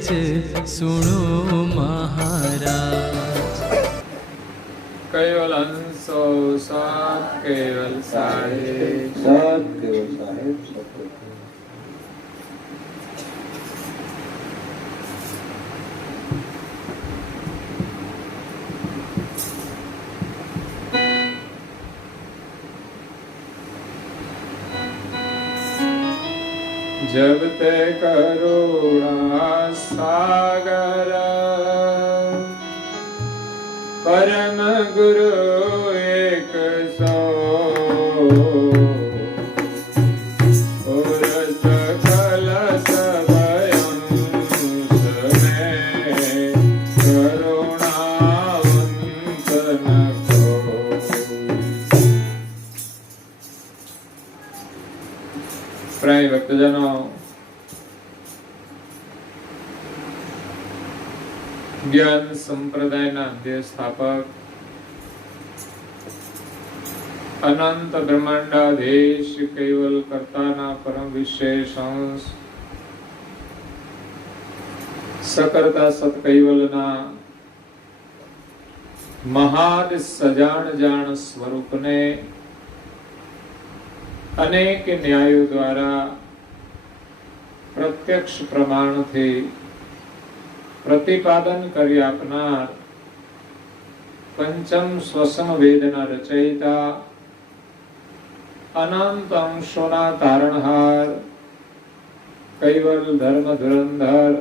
सुनो महाराज। केवल हंसो साथ केवल साहेब जब ते करुणा सागर परम गुरु एक सो और सकल सब अंश में करुणावंत न को। प्रिय भक्तजनों, ज्ञान संप्रदायના અધ્યય સ્થાપક અનંત બ્રહ્માંડાધીશ કૈવલ કર્તાના પરમ વિશેષ અંશ સકર્તા સત કૈવલના મહાન સજાણ જાણ સ્વરૂપને અનેક ન્યાયો દ્વારા પ્રત્યક્ષ પ્રમાણથી प्रतिपादन કરી આપનાર પંચમ સ્વસમ વેદના રચયિતા અનંત અંશોના તારણહાર કૈવલ ધર્મ ધુરંધર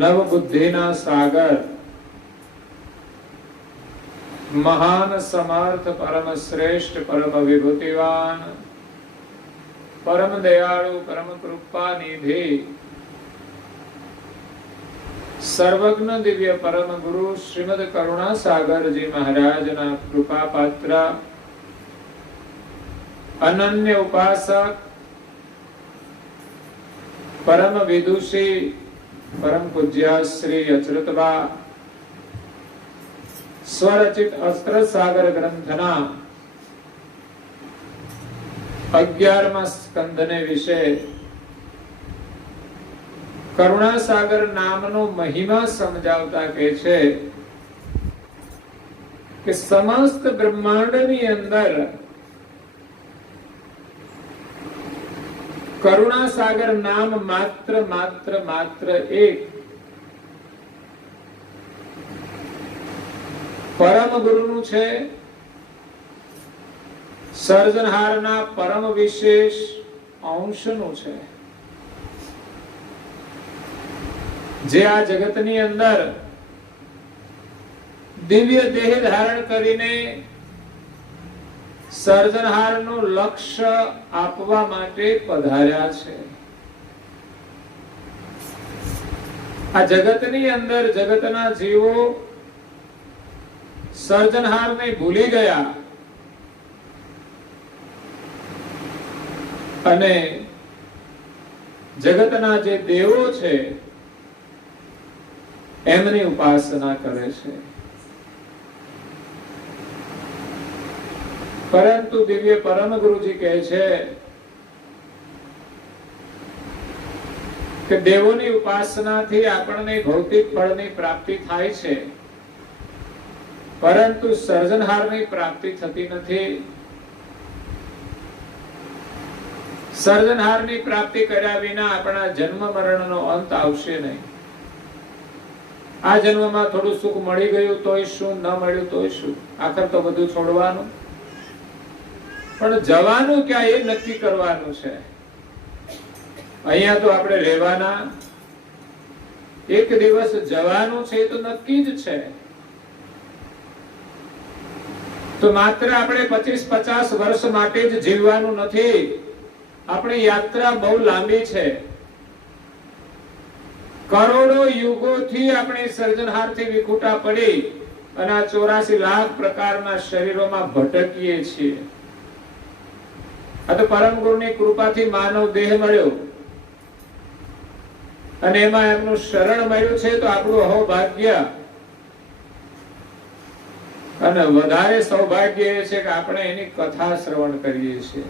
નવ બુદ્ધિના સાગર મહાન સમર્થ પરમ શ્રેષ્ઠ પરમ વિભૂતિવાન પરમ દયાળુ પરમ કૃપા નિધિ सर्वज्ञ दिव्य परम गुरु श्रीमद करुणा सागर जी महाराज ना कृपा पात्र अनन्य उपासक परम विदुषी परम पूज्य श्री अचरतबा स्वरचित अस्त्र सागर ग्रंथना 11मा स्कंदने विषय करुणा सागर नामनो महिमा समझावता के छे कि समस्त ब्रह्मांडनी अंदर करुणा सागर नाम मात्र मात्र मात्र एक परम गुरुनु छे, सर्जनहारना परम विशेष अंशनु छे। जे आ जगतनी अंदर दिव्य देह धारण करीने सर्जनहारનું લક્ષ્ય આપવા માટે પધાર્યા છે। આ જગતની અંદર જગતના જીવો સર્જનહારને ભૂલી ગયા અને જગતના જે દેવો છે એમની ઉપાસના કરે છે। પરંતુ દિવ્ય પરમ ગુરુજી કહે છે કે દેવોની ઉપાસનાથી આપણને ભૌતિક ફળની પ્રાપ્તિ થાય છે, પરંતુ સર્જનહારની પ્રાપ્તિ થતી નથી। સર્જનહારની પ્રાપ્તિ કર્યા વિના આપણા જન્મ મરણનો અંત આવશે નહીં। આ જન્મમાં થોડું સુખ મળી ગયું તોય શું, ન મળ્યું તોય શું, આખર તો બધું છોડવાનું, પણ જવાનું ક્યાં એ નક્કી કરવાનું છે। અહીંયા તો આપણે રહેવાના, એક દિવસ જવાનું છે તો નક્કી જ છે। તો માત્ર આપણે 25-50 વર્ષ માટે જ જીવવાનું નથી, આપણી યાત્રા બહુ લાંબી છે। કરોડો યુગોથી આપણે સર્જનહારથી વિખૂટા પડી અને આ 84 લાખ પ્રકારના શરીરોમાં ભટકીએ છીએ। આ તો પરમ ગુરુની કૃપાથી માનવ દેહ મળ્યો અને એમાં એમનું શરણ મળ્યું છે, તો આપણું અહોભાગ્ય અને વધારે સૌભાગ્ય એ છે કે આપણે એની કથા શ્રવણ કરીએ છીએ।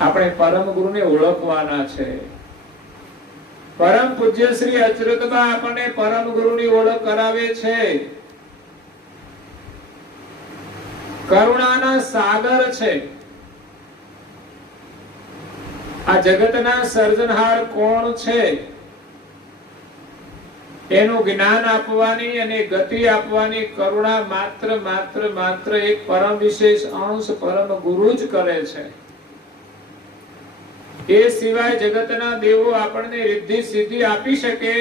આપણે પરમ ગુરુને ઓળખવાના છે. પરમ પૂજ્ય શ્રી અચરતબા આપણને પરમ ગુરુની ઓળખ કરાવે છે. કરુણાના સાગર છે. આ જગતના સર્જનહાર કોણ છે એનું જ્ઞાન આપવાની અને ગતિ આપવાની કરુણા માત્ર માત્ર માત્ર એક પરમ વિશેષ અંશ પરમ ગુરુ જ કરે છે. એ સિવાય જગતના દેવો આપણને રિદ્ધિ સિદ્ધિ આપી શકે,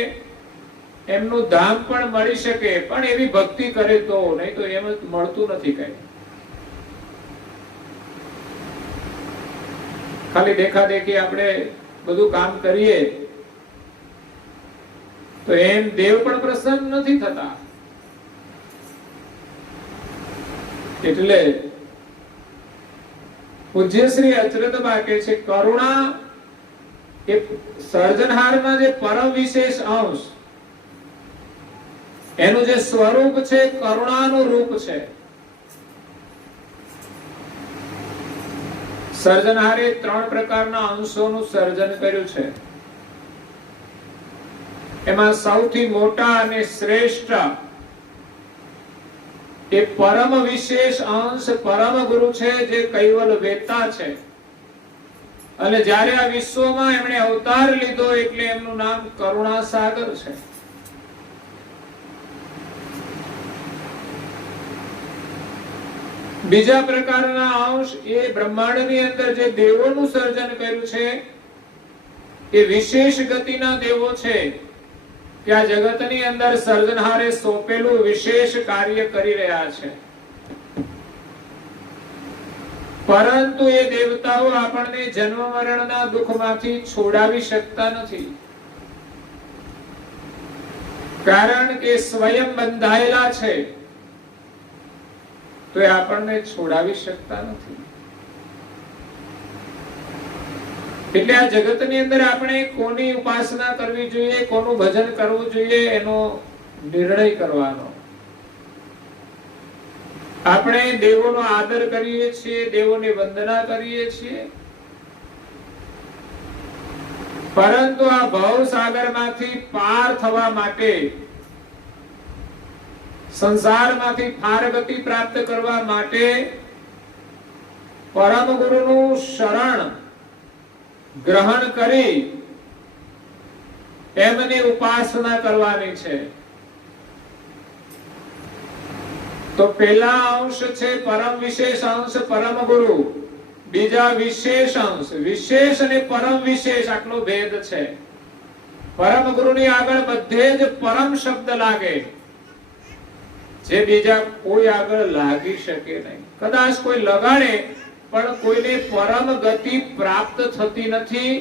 એમનું ધામ પણ મળી શકે, પણ એવી ભક્તિ કરે તો, નહીં તો એમ મળતું નથી કઈ. ખાલી દેખાદેખી આપણે બધું કામ કરીએ તો એમ દેવ પણ પ્રસન્ન નથી થતા. એટલે પૂજ્ય શ્રી અચરતબા કહે છે કરુણા એ સર્જનહારના જે પરમ વિશેષ અંશ, એનું જે સ્વરૂપ છે કરુણાનું રૂપ છે. સર્જનહારે 3 પ્રકારના અંશોનું સર્જન કર્યું છે. એમાં સૌથી મોટા અને શ્રેષ્ઠ એ પરમ વિશેષ અંશ પરમ ગુરુ છે, જે કૈવલ વેતા છે. અને જ્યારે આ વિશ્વમાં એમણે અવતાર લીધો એટલે એમનું નામ કરુણા સાગર છે. બીજા પ્રકારના અંશ એ બ્રહ્માંડની અંદર જે દેવોનું સર્જન કર્યું છે એ વિશેષ ગતિના દેવો છે કે આ જગતની અંદર સર્જનહારે સોંપેલું વિશેષ કાર્ય કરી રહ્યા છે. પરંતુ એ દેવતાઓ આપણને જન્મ મરણના દુઃખમાંથી છોડાવી શકતા નથી, કારણ કે સ્વયં બંધાયેલા છે, તો એ આપણને છોડાવી શકતા નથી. એટલે આ જગતની અંદર આપણે કોની ઉપાસના કરવી જોઈએ, કોનું ભજન કરવું જોઈએ, એનો નિર્ણય કરવાનો. આપણે દેવોનો આદર કરીએ છીએ, દેવોની વંદના કરીએ છીએ, પરંતુ આ ભવસાગરમાંથી પાર થવા માટે, સંસારમાંથી પારગતિ પ્રાપ્ત કરવા માટે પરમ ગુરુનું શરણ ગ્રહણ કરી એમની ઉપાસના કરવાની છે. તો પહેલા અંશ છે પરમ વિશેષ અંશ પરમ ગુરુ, બીજા વિશેષ અંશ. વિશેષ અને પરમ વિશેષ આટલો ભેદ છે. પરમ ગુરુની આગળ બધે જ પરમ શબ્દ લાગે, જે બીજા કોઈ આગળ લાગી શકે નહીં. કદાચ કોઈ લગાડે પણ કોઈને પરમ ગતિ પ્રાપ્ત થતી નથી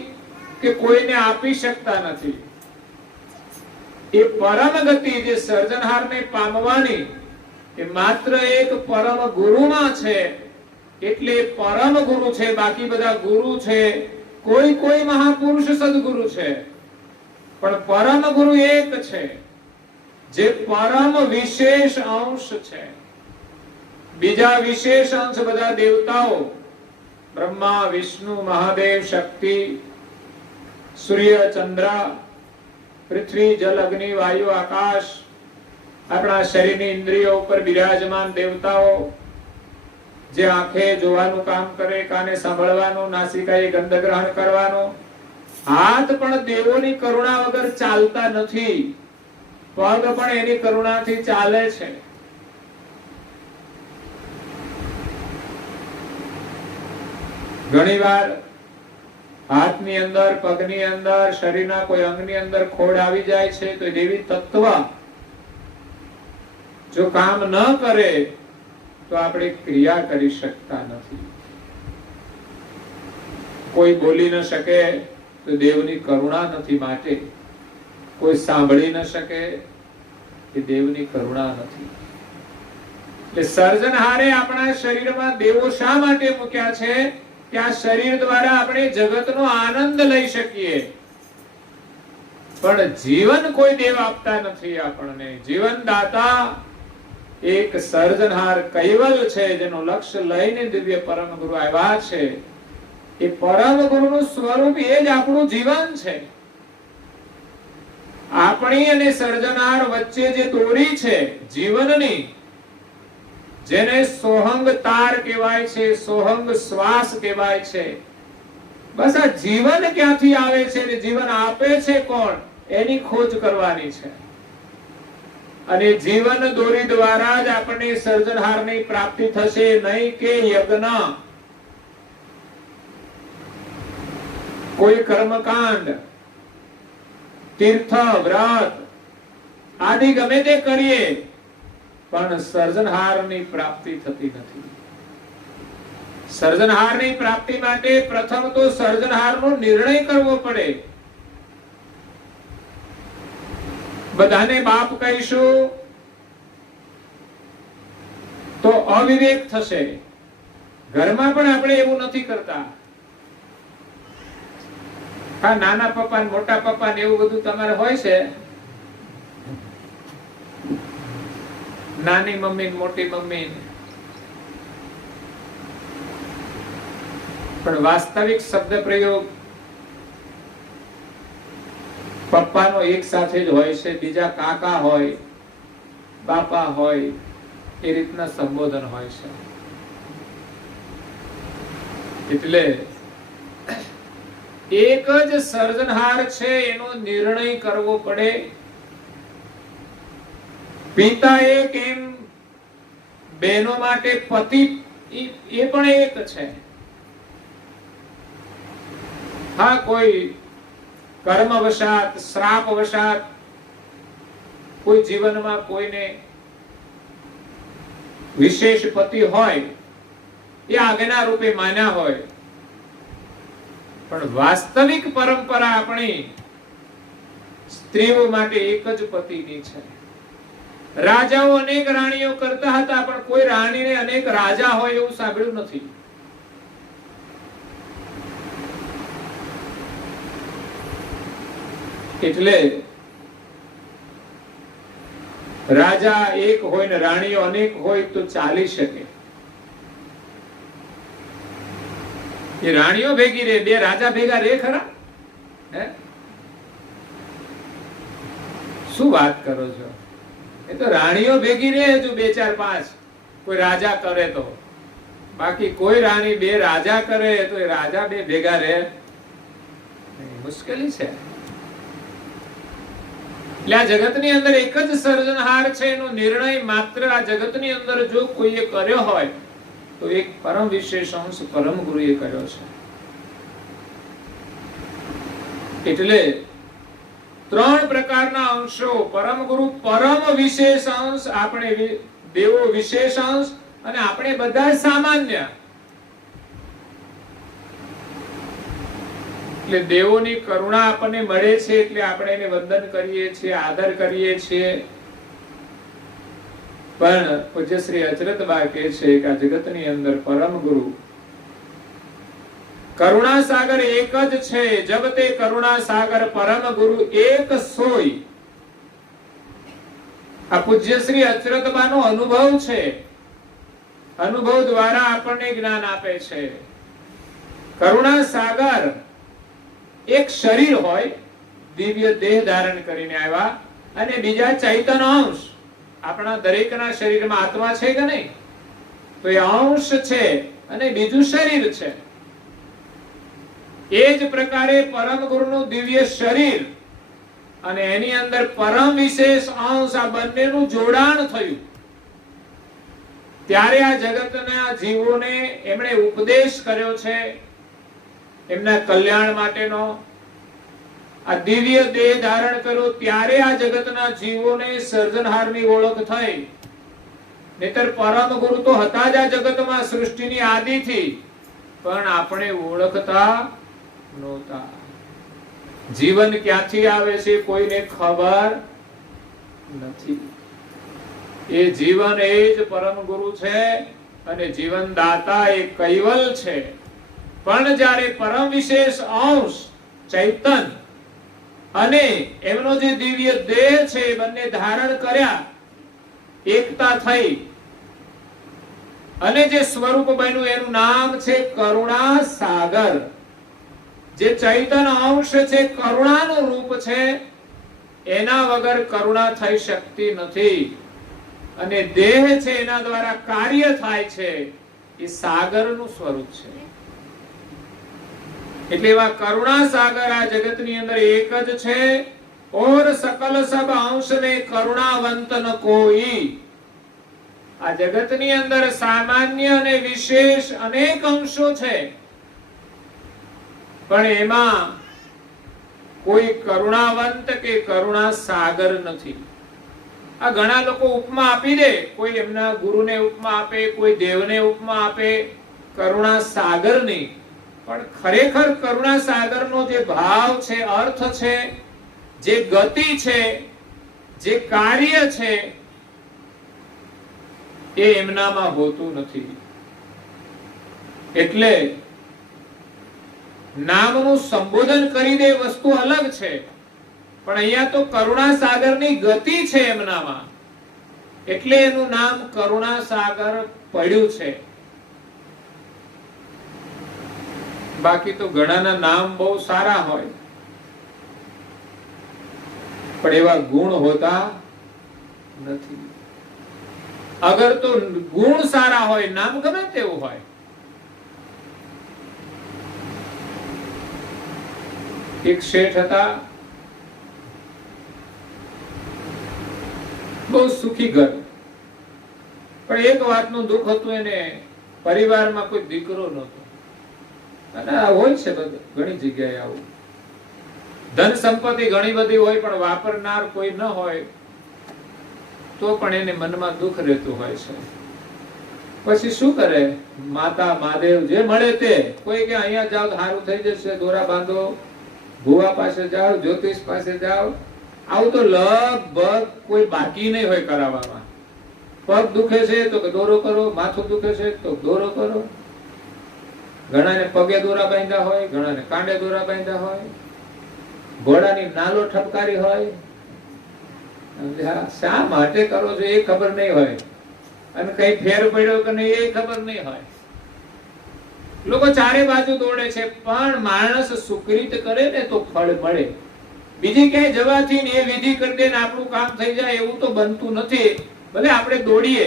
કે કોઈને આપી શકતા નથી. એ પરમ ગતિ જે સર્જનહારને પામવાની એ માત્ર એક પરમ ગુરુમાં છે. એટલે પરમ ગુરુ છે, બાકી બધા ગુરુ છે, કોઈ મહાપુરુષ સદગુરુ છે, પણ પરમ ગુરુ એક છે, જે પરમ વિશેષ અંશ છે. બીજા વિશેષ અંશ બધા દેવતાઓ, બ્રહ્મા, વિષ્ણુ, મહાદેવ, શક્તિ, સૂર્ય, ચંદ્ર, પૃથ્વી, જલ, અગ્નિ, વાયુ, આકાશ, આપણા શરીરની ઇન્દ્રિયો ઉપર બિરાજમાન દેવતાઓ, જે આંખે જોવાનું કામ કરે, કાને સાંભળવાનું, નાસિકાએ ગંધ ગ્રહણ કરવાનું, હાથ પણ દેવોની કરુણા વગર ચાલતા નથી, પગ પણ એની કરુણાથી ચાલે છે. ઘણીવાર હાથની અંદર, પગની અંદર, શરીરના કોઈ અંગની અંદર ખોડ આવી જાય છે તો દેવી તત્વ જો કામ ન કરે તો આપણે ક્રિયા કરી શકતા નથી. કોઈ બોલી ન શકે તો દેવની કરુણા નથી, માટે કોઈ સાંભળી ન શકે એ દેવની કરુણા નથી. એટલે સર્જનહારે આપણા શરીરમાં દેવો શા માટે મૂક્યા છે કે આ શરીર દ્વારા આપણે જગતનો આનંદ લઈ શકીએ. પણ જીવન કોઈ દેવ આપતા નથી આપણને. જીવન દાતા એક સર્જનહાર કૈવલ છે, જેનો લક્ષ્ય લઈને દિવ્ય પરમ ગુરુ આવ્યા છે. એ પરમ ગુરુનું સ્વરૂપ એ જ આપણું જીવન છે. આપણી અને સર્જનાર વચ્ચે જે દોરી છે જીવનની, જેને સોહંગ તાર કહેવાય છે, સોહંગ શ્વાસ કહેવાય છે, બસ આ જીવન ક્યાંથી આવે છે ને જીવન આપે છે કોણ, એની ખોજ કરવાની છે. અને જીવન દોરી દ્વારા જ આપણને સર્જનહારની પ્રાપ્તિ થશે, નહીં કે યજ્ઞ, કોઈ કર્મકાંડ, તીર્થ, વ્રત આદિ ગમે તે કરીએ પણ સર્જનહારની પ્રાપ્તિ થતી નથી. સર્જનહારની પ્રાપ્તિ માટે પ્રથમ તો સર્જનહારનો નિર્ણય કરવો પડે. બધાને બાપ કહીશું તો અવિવેક થશે. ઘરમાં પણ આપણે એવું નથી કરતા. હા, નાના પપ્પા ને મોટા પપ્પા ને એવું બધું તમારે હોય છે, નાની મમ્મી ને મોટી મમ્મી, પણ વાસ્તવિક શબ્દ પ્રયોગ પપ્પાનો એક સાથે જ હોય છે, બીજા કાકા હોય, બાપા હોય, એ રીતના સંબોધન હોય છે. એટલે એક જ સર્જનહાર છે, એનો નિર્ણય કરવો પડે. પિતા એક, એમ બહેનો માટે પતિ એ પણ એક છે. હા, કોઈ કર્મવશાત, શ્રાપવશાત કોઈ જીવનમાં કોઈને વિશેષ પતિ હોય, એ આજ્ઞા રૂપે માન્યા હોય, પણ વાસ્તવિક પરંપરા આપણી સ્ત્રીઓ માટે એક જ પતિની છે. રાજાઓ અનેક રાણીઓ કરતા હતા, પણ કોઈ રાણીને અનેક રાજા હોય એવું સાંભળ્યું નથી. એટલે રાજા એક હોય ને રાણીઓ અનેક હોય તો ચાલી શકે. એ રાણીઓ ભેગી રે, બે રાજા ભેગા રે ખરા? હે, શું વાત કરો છો? એ તો રાણીઓ ભેગી રે, જો બે ચાર પાંચ કોઈ રાજા કરે તો. બાકી કોઈ રાણી બે રાજા કરે તો એ રાજા બે ભેગા રે, મુશ્કેલી છે. એટલે આ જગતની અંદર એક જ સર્જનહાર છે, એનો નિર્ણય માત્ર આ જગતની અંદર જો કોઈએ કર્યો હોય તો એક પરમ વિશેષ અંશ પરમ ગુરુએ કર્યો છે. એટલે ત્રણ પ્રકારના અંશો, પરમ ગુરુ પરમ વિશેષ અંશ, આપણે દેવો વિશેષ અંશ, અને આપણે બધા સામાન્ય. એટલે દેવોની કરુણા આપણને મળે છે, એટલે આપણે એને વંદન કરીએ છીએ, આદર કરીએ છીએ. પણ પૂજ્ય શ્રી અચરતબા કહે છે કે આ જગતની અંદર પરમ ગુરુ કરુણા સાગર એક જ છે. જબ તે કરુણા સાગર પરમ ગુરુ એક સોય. આ પૂજ્ય શ્રી અચરતબાનો અનુભવ છે. અનુભવ દ્વારા આપણને જ્ઞાન આપે છે. કરુણા સાગર એક શરીર હોય, દિવ્ય દેહ ધારણ કરીને આવ્યા, અને બીજા ચૈતન્ય અંશ. આપણા દરેકના શરીરમાં આત્મા છે કે નહીં? તો એ અંશ છે અને બીજું શરીર છે. એ જ પ્રકારે પરમ ગુરુનું દિવ્ય શરીર અને એની અંદર પરમ વિશેષ અંશ, આ બંનેનું જોડાણ થયું. ત્યારે આ જગતના જીવોને એમણે ઉપદેશ કર્યો છે, એમના કલ્યાણ માટેનો. આ દિવ્ય દેહ ધારણ કર્યો ત્યારે આ જગતના જીવોને સર્જનહારની ઓળખ થઈ. નહીતર પરમ ગુરુ તો હતા જ આ જગતમાં સૃષ્ટિની આદિથી, પણ આપણે ઓળખતા નહોતા. જીવન ક્યાંથી આવે છે કોઈને ખબર નથી. એ જીવન એ જ પરમ ગુરુ છે, અને જીવન દાતા એ કૈવલ છે. પણ જ્યારે પરમ વિશેષ અંશ ચૈતન અને એમનો જે દિવ્ય દેહ છે બંને ધારણ કર્યા, એકતા થઈ, અને જે સ્વરૂપ બન્યું એનું નામ છે કરુણા સાગર. જે ચૈતન્ય અંશ છે, કરુણાનું રૂપ છે, એના વગર કરુણા થઈ શકતી નથી. અને દેહ છે એના દ્વારા કાર્ય થાય છે, એ સાગરનું સ્વરૂપ છે. એટલે એવા કરુણા સાગર આ જગતની અંદર એક જ છે. ઓર સકલ સબ અંશ ને કરુણાવંત ન કોઈ. આ જગતની અંદર સામાન્ય અને વિશેષ અનેક અંશો છે, પણ એમાં કોઈ કરુણાવંત કે કરુણા સાગર નથી. આ ઘણા લોકો ઉપમા આપી દે, કોઈ એમના ગુરુને ઉપમા આપે, કોઈ દેવને ઉપમા આપે કરુણા સાગરની. પણ ખરેખર કરુણા સાગરનો જે ભાવ છે, અર્થ છે, જે ગતિ છે, જે કાર્ય છે, એ એમનામાં હોતું નથી. એટલે નામનું સંબોધન કરી દે વસ્તુ અલગ છે, પણ અહીંયા તો કરુણા સાગરની ગતિ છે એમનામાં, એટલે એનું નામ કરુણા સાગર પડ્યું છે. બાકી તો ઘણાના નામ બહુ સારા હોય, પણ એવા ગુણ હોતા નથી. અગર તો ગુણ સારા હોય, નામ ગમે તેવું હોય. એક શેઠ હતા, બહુ સુખી ઘર, પણ એક વાતનું દુઃખ હતું, એને પરિવારમાં કોઈ દીકરો નહોતો. અને હોય છે ઘણી જગ્યાએ આવું. ધન સંપત્તિ ઘણી બધી હોય, પણ વાપરનાર કોઈ ન હોય તો પણ એને મનમાં દુઃખ રહેતું હોય છે. પછી શું કરે? માતા મહાદેવ જે મળે તે, કોઈ કે અહીંયા જાઓ સારું થઈ જશે, દોરા બાંધો, ભુવા પાસે જાઓ, જ્યોતિષ પાસે જાઓ. આવું તો લગભગ કોઈ બાકી નહીં હોય કરાવવામાં. પગ દુખે છે તો કે દોરો કરો, માથું દુખે છે તો દોરો કરો. ઘણાને પગે દોરા બાંધ્યા હોય, ઘણાને કાંડે દોરા બાંધ્યા હોય, ઘોડાની નાલો ઠપકારી હોય. શા માટે કરો છો એ ખબર નહીં હોય, અને કઈ ફેર પડ્યો કે નહીં એ ખબર નહીં હોય. લોકો ચારે બાજુ દોડે છે, પણ માણસ સુકૃત કરે ને તો ફળ મળે. બીજી ક્યાંય જવાથી ને એ વિધિ કરી દે ને આપણું કામ થઈ જાય એવું તો બનતું નથી. ભલે આપણે દોડીએ,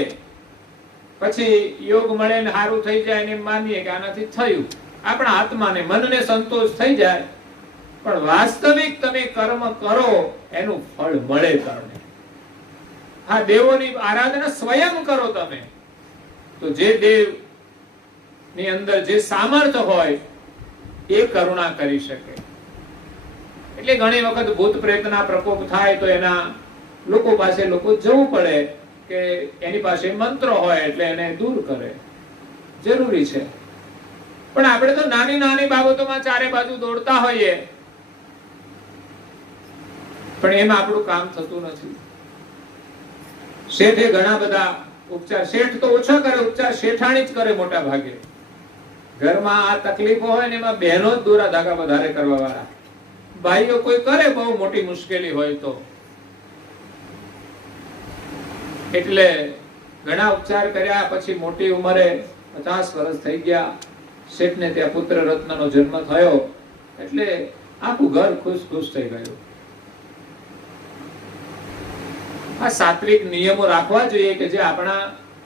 પછી યોગ મળે ને સારું થઈ જાય ને માનીએ કે આનાથી થયું, આપણા આત્માને મનને સંતોષ થઈ જાય, પણ વાસ્તવિક તમે કર્મ કરો એનું ફળ મળે તમને. હા, દેવોની આરાધના સ્વયં કરો તમે, તો જે દેવ ની અંદર જે સામર્થ્ય હોય એ કરુણા કરી શકે. એટલે ઘણી વખત ભૂત પ્રેતના પ્રકોપ થાય તો એના લોકો પાસે લોકો જવું પડે કે એની પાસે મંત્ર હોય એટલે એને દૂર કરે, જરૂરી છે. પણ આપણે તો નાની નાની બાબતોમાં ચારે બાજુ દોડતા હોઈએ, પણ એમાં આપણું કામ થતું નથી. શેઠે ઘણા બધા ઉપચાર, શેઠ તો ઓછા કરે ઉપચાર, શેઠાણી જ કરે મોટા ભાગે. ઘરમાં આ તકલીફો હોય ને એમાં બહેનો જ દોરા ધાગા વધારે કરવા વાળા. ભાઈઓ કોઈ કરે બહુ મોટી મુશ્કેલી હોય તો. એટલે ઘણા ઉપચાર કર્યા પછી મોટી ઉંમરે 50 વર્ષ થઈ ગયા, શેઠને ત્યાં પુત્ર રત્નનો જન્મ થયો, એટલે આખું ઘર ખુશ ખુશ થઈ ગયું. આ સાત્વિક નિયમો રાખવા જોઈએ કે જે આપણા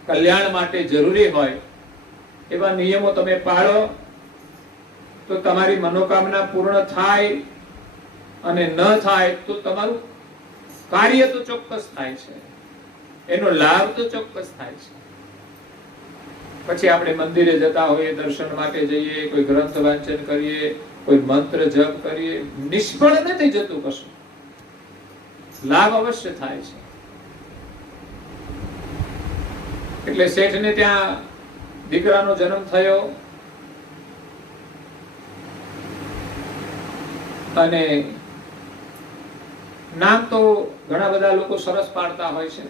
કલ્યાણ માટે જરૂરી હોય. એવા નિયમો તમે પાળો તો તમારી મનોકામના પૂર્ણ થાય, અને ન થાય તો તમારું કાર્ય તો ચોક્કસ થાય છે, એનો લાભ તો ચોક્કસ થાય છે. પછી આપણે મંદિરે જતા હોઈએ, દર્શન માટે જઈએ, કોઈ ગ્રંથ વાંચન કરીએ, કોઈ મંત્ર જપ કરીએ, નિષ્ફળ નથી જતું કશું, લાભ અવશ્ય થાય છે. એટલે શેઠને ત્યાં દીકરાનો જન્મ થયો, અને નામ તો ઘણા બધા લોકો સરસ પાડતા હોય છે.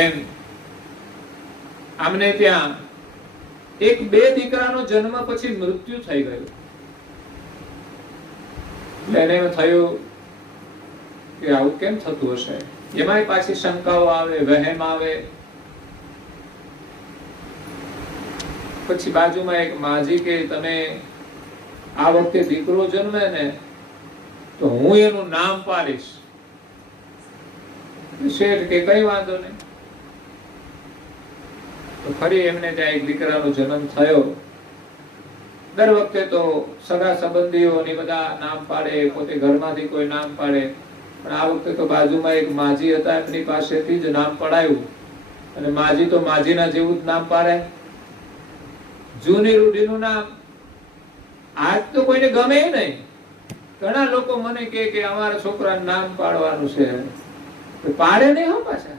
એમ આમને ત્યાં એક બે દીકરાનો જન્મ પછી મૃત્યુ થઈ ગયું. એને થયું કે આવું કેમ થતું હશે. એમાંય પાછી શંકાઓ આવે, વહેમ આવે, પછી બાજુમાં એક માજી કે તમે આ વખતે દીકરો જન્મે ને તો હું એનું નામ પાડીશ. શેઠ કે કઈ વાંધો નહીં. તો ફરી એમને ત્યાં એક દીકરાનો જન્મ થયો. દર વખતે તો સગા સંબંધીઓની બધા નામ પાડે, પોતે ઘરમાંથી કોઈ નામ પાડે, પણ આ વખતે તો બાજુમાં એક માજી હતા, એમની પાસેથી જ નામ પડાયું. અને માજી તો માજીના જેવું જ નામ પાડે, જૂની રૂઢીનું નામ. આજ તો કોઈને ગમે નહીં. ઘણા લોકો મને કહે કે અમારા છોકરાનું નામ પાડવાનું છે, પાડે નહીં હો પાછા,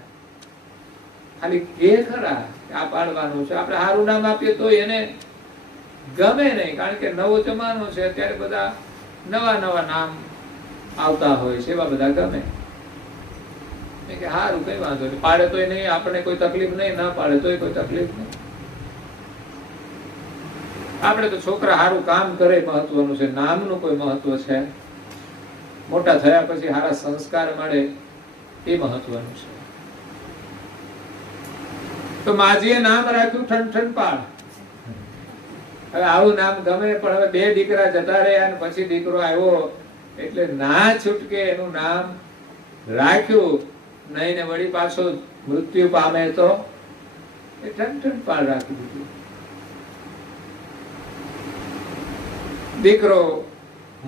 ખાલી કે ખરા આ પાડવાનું છે. આપણે સારું નામ આપીએ તો એને ગમે નહીં, કારણ કે નવો જમાનો છે, અત્યારે બધા નવા નવા નામ આવતા હોય છે, એવા બધા ગમે. કે સારું કઈ વાંધો નહીં, પાડે તોય નહીં, આપણે કોઈ તકલીફ નહીં, ના પાડે તોય કોઈ તકલીફ નહીં. આપણે તો છોકરા સારું કામ કરે મહત્વનું છે, નામનું કોઈ મહત્વ છે? મોટા થયા પછી સારા સંસ્કાર મળે એ મહત્વનું છે. તો માજીએ નામ રાખ્યું ઠનઠનપાળ. હવે આવું નામ ગમે, પણ હવે બે દીકરા જતા રહ્યા અને પછી દીકરો આવ્યો એટલે ના છૂટકે એનું નામ રાખ્યું નહીં ને વળી પાછો મૃત્યુ પામે તો એ ઠનઠનપાળ રાખી દીધું. દીકરો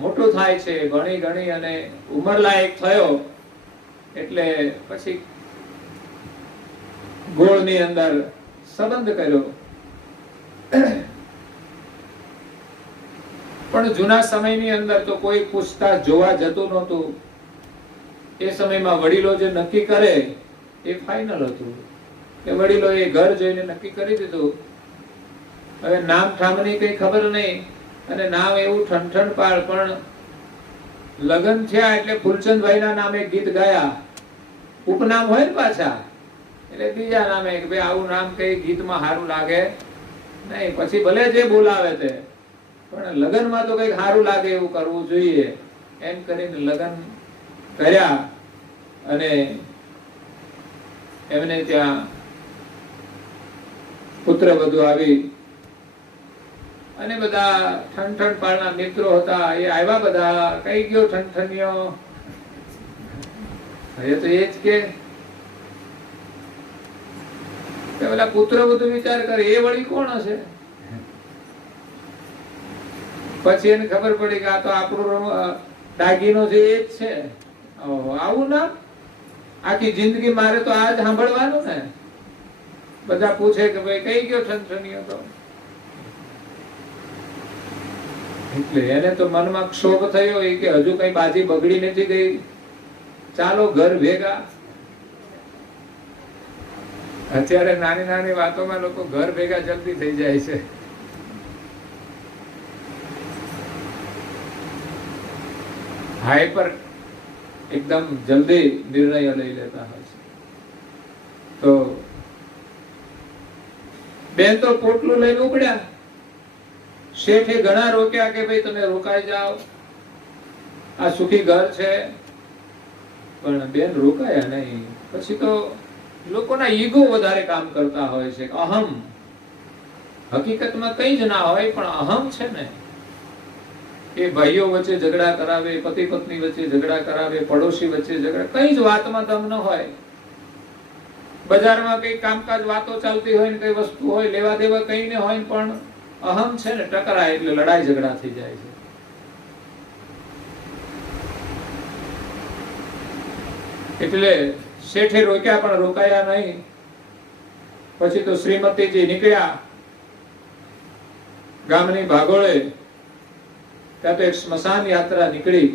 મોટો થાય છે, ભણી ગણી અને ઉંમરલાયક થયો એટલે પછી ગોળની અંદર સંબંધ કર્યો. પણ જૂના સમયની અંદર તો કોઈ પૂછતા જોવા જતું નહોતું. એ સમયમાં વડીલો જે નક્કી કરે એ ફાઇનલ હતું. કે વડીલો એ ઘર જોઈને નક્કી કરી દીધું. હવે નામ ઠામની કઈ ખબર નહીં, અને નામ એવું ઠનઠનપાળ. પણ લગ્ન થયા એટલે ફૂલચંદભાઈના નામે ગીત ગાયા. ઉપનામ હોય ને પાછા, એટલે બીજા નામે કે ભાઈ આવું નામ કઈ ગીતમાં સારું લાગે નહીં. પછી ભલે જે બોલાવે તે, પણ લગ્નમાં તો કઈક સારું લાગે એવું કરવું જોઈએ, એમ કરીને લગ્ન કર્યા. અને એમને ત્યાં પુત્ર વધુ આવી અને બધા ઠનઠનપાળના મિત્રો હતા, એ આવ્યા. બધા કઈ ગયો ઠનઠનિયો? હવે તો એ જ કે પેલા પુત્ર વધુ વિચાર કરે, એ વળી કોણ હશે? પછી એને ખબર પડી કે આ તો આપણો દાગીનો છે, એ જ છે. આવું ના, આખી જિંદગી મારે તો આ જ સાંભળવાનું ને. બધા પૂછે કે ભાઈ કઈ ગયો ઠનઠનિયો? તો એટલે એને તો મનમાં ક્ષોભ થયો કે હજુ કઈ બાજી બગડી નથી ગઈ, ચાલો ઘર ભેગા. અત્યારે નાની નાની વાતોમાં લોકો ઘર ભેગા જલ્દી થઈ જાય છે. હાઈપર એકદમ જલ્દી નિર્ણય લઈ લેતા હોય છે. તો બેન તો પોટલું લઈને ઉપડ્યા. શેઠે ઘણા રોક્યા કે ભાઈ તમે રોકાઈ જાઓ, આ સુખી ઘર છે. પણ બેન રોકાયા નહીં. પછી તો લોકોના ઈગો વધારે કામ કરતા હોય છે, અહમ. હકીકતમાં કઈ જ ના હોય, પણ અહમ છે ને એ ભાઈઓ વચ્ચે ઝઘડા કરાવે, પતિ પત્ની વચ્ચે ઝઘડા કરાવે, પડોશી વચ્ચે ઝઘડા. કઈ જ વાતમાં દમ ન હોય. બજારમાં કઈ કામકાજ વાતો ચાલતી હોય ને કઈ વસ્તુ હોય, લેવા દેવા કઈ ને હોય, પણ અહમ છે ને ટકરાય એટલે લડાઈ ઝઘડા થઈ જાય છે. એટલે શેઠે રોક્યા પણ રોકાયા નહીં. પછી તો શ્રીમતીજી નીકળ્યા ગામની ભાગોળે. ત્યાં તો એક સ્મશાન યાત્રા નીકળી.